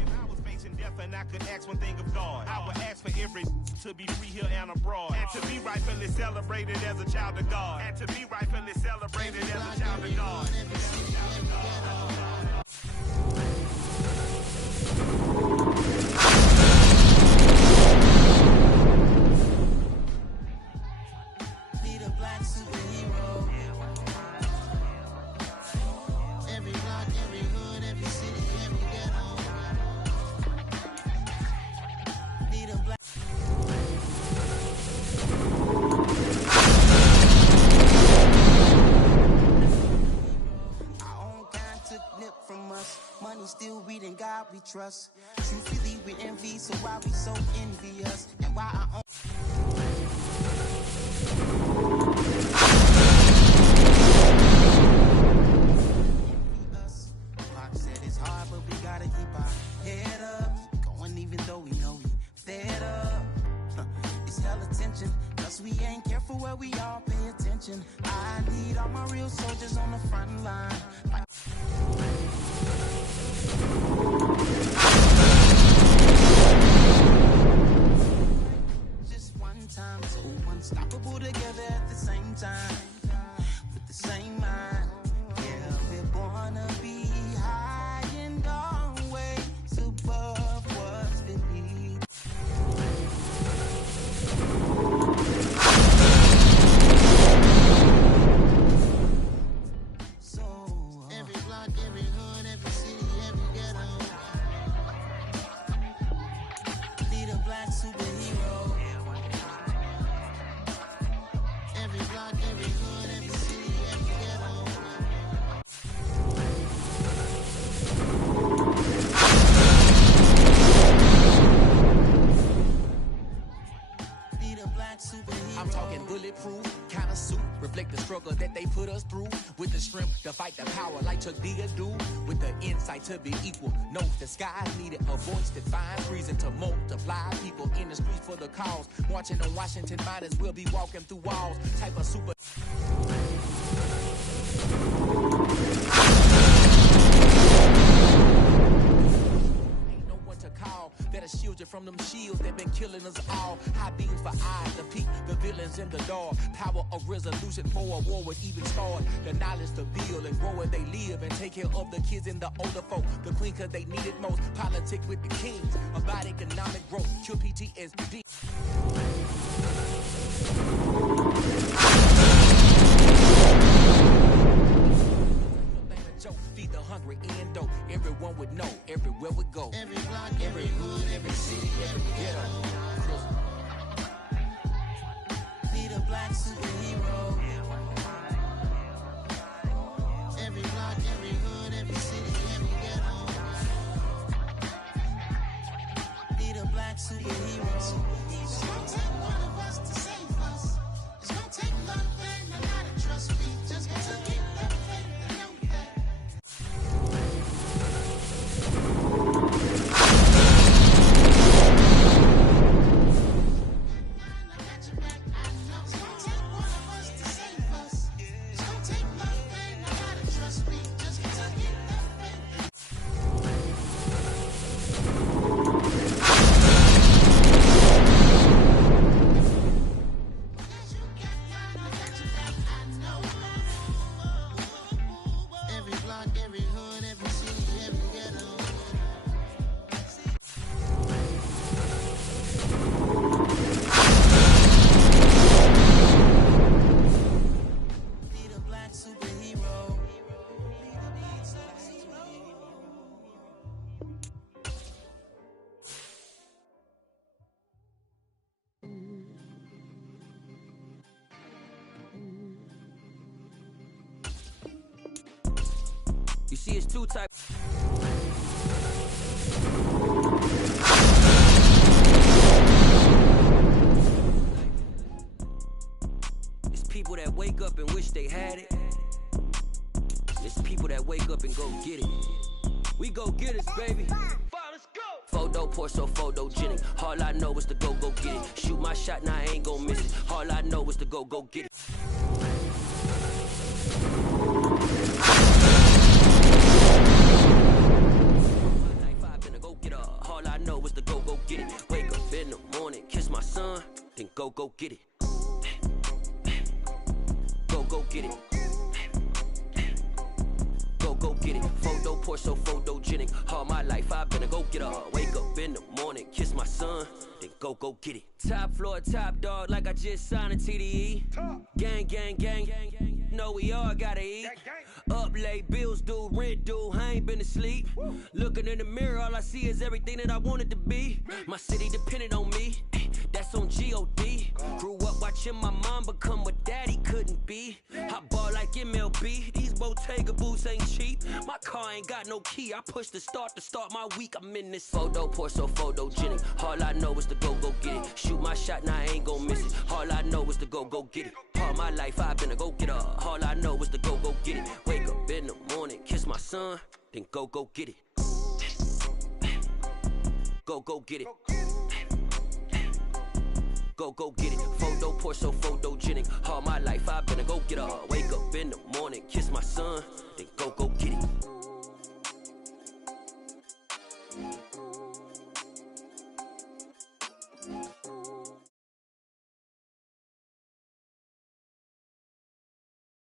If I was facing death and I could ask one thing of God, I would ask for every to be free here and abroad. And to be rightfully celebrated as a child of God. And to be rightfully celebrated as a child of God. Need a black superhero. Every block, every hood, every city, every ghetto. Need a black. I own kind took nip from trust. Truthfully, with envy, so why we so envious? And why I own us. Rock said it's hard, but we gotta keep our head up. Going even though we know we fed up. It's hella tension, cause we ain't careful where we all pay attention. I need all my real soldiers on the front line. Just one time, so unstoppable together at the same time. With the same mind. Yeah, we're born to be high and always above what's beneath. So every block, every hood, every city, every ghetto. Need a black superhero. Every block, every hood, every city, every ghetto. Need a black superhero. I'm talking bulletproof, kind of suit, reflect the struggle that they put us through. With the strength to fight the power like Chuck D do. With the insight to be equal, no disguise needed. A voice that finds reason to multiply. People in the streets for the cause. Marching on Washington, might as well be walking through walls. Type of super. Ain't no one to call that'll shield you from them shields that been killing us all. High beams for eyes to peek the villains in the dark. Power of resolution for a war would even start. The knowledge to build and grow where they live and take care of the kids and the older folk. The queen cause they need it most. Politic with the kings about economic growth. Cure PTSD. Feed the hungry and dope. Everyone would know everywhere we go. Every block, every hood, every city, every ghetto. Need a black superhero. Every block, every hood, every city, every ghetto. Need a black superhero. It's gonna take one of us to save us. It's gonna take love and a lot of trust. We just got to keep that faith and know that. Every block, every hood, every city, every ghetto. Need a black superhero. You see, it's two types. It's people that wake up and wish they had it. It's people that wake up and go get it. We go get it, baby. Photo poor, so photogenic. All I know is to go get it. Shoot my shot, now I ain't gon' miss it. All I know is to go get it. All I know is to go get it. Wake up in the morning, kiss my son, then go get it. Go get it. Go get it. Photo poor, so photogenic. All my life I've been a go getter. Wake up in the morning, kiss my son, then go get it. Top floor, top dog, like I just signed a TDE. Gang. Know we all gotta eat. Up late, bills due, rent due, I ain't been asleep. Looking in the mirror, all I see is everything that I wanted to be. My city depended on me, that's on G.O.D. Grew up watching my mom become what daddy couldn't be. I ball like MLB, these bow Bottega boots ain't cheap. My car ain't got no key. I push the start to start my week. I'm in this photo, pour so photogenic. All I know is to go get it. Shoot my shot, now I ain't gon' miss it. All I know is to go get it. All my life I've been a go-getter. All I know is to go get it. Wake up in the morning, kiss my son, then go get it. Go get it. Go get it. Photo, pour so photogenic. All my life I've been a go-getter. Wake up in the morning, kiss my son,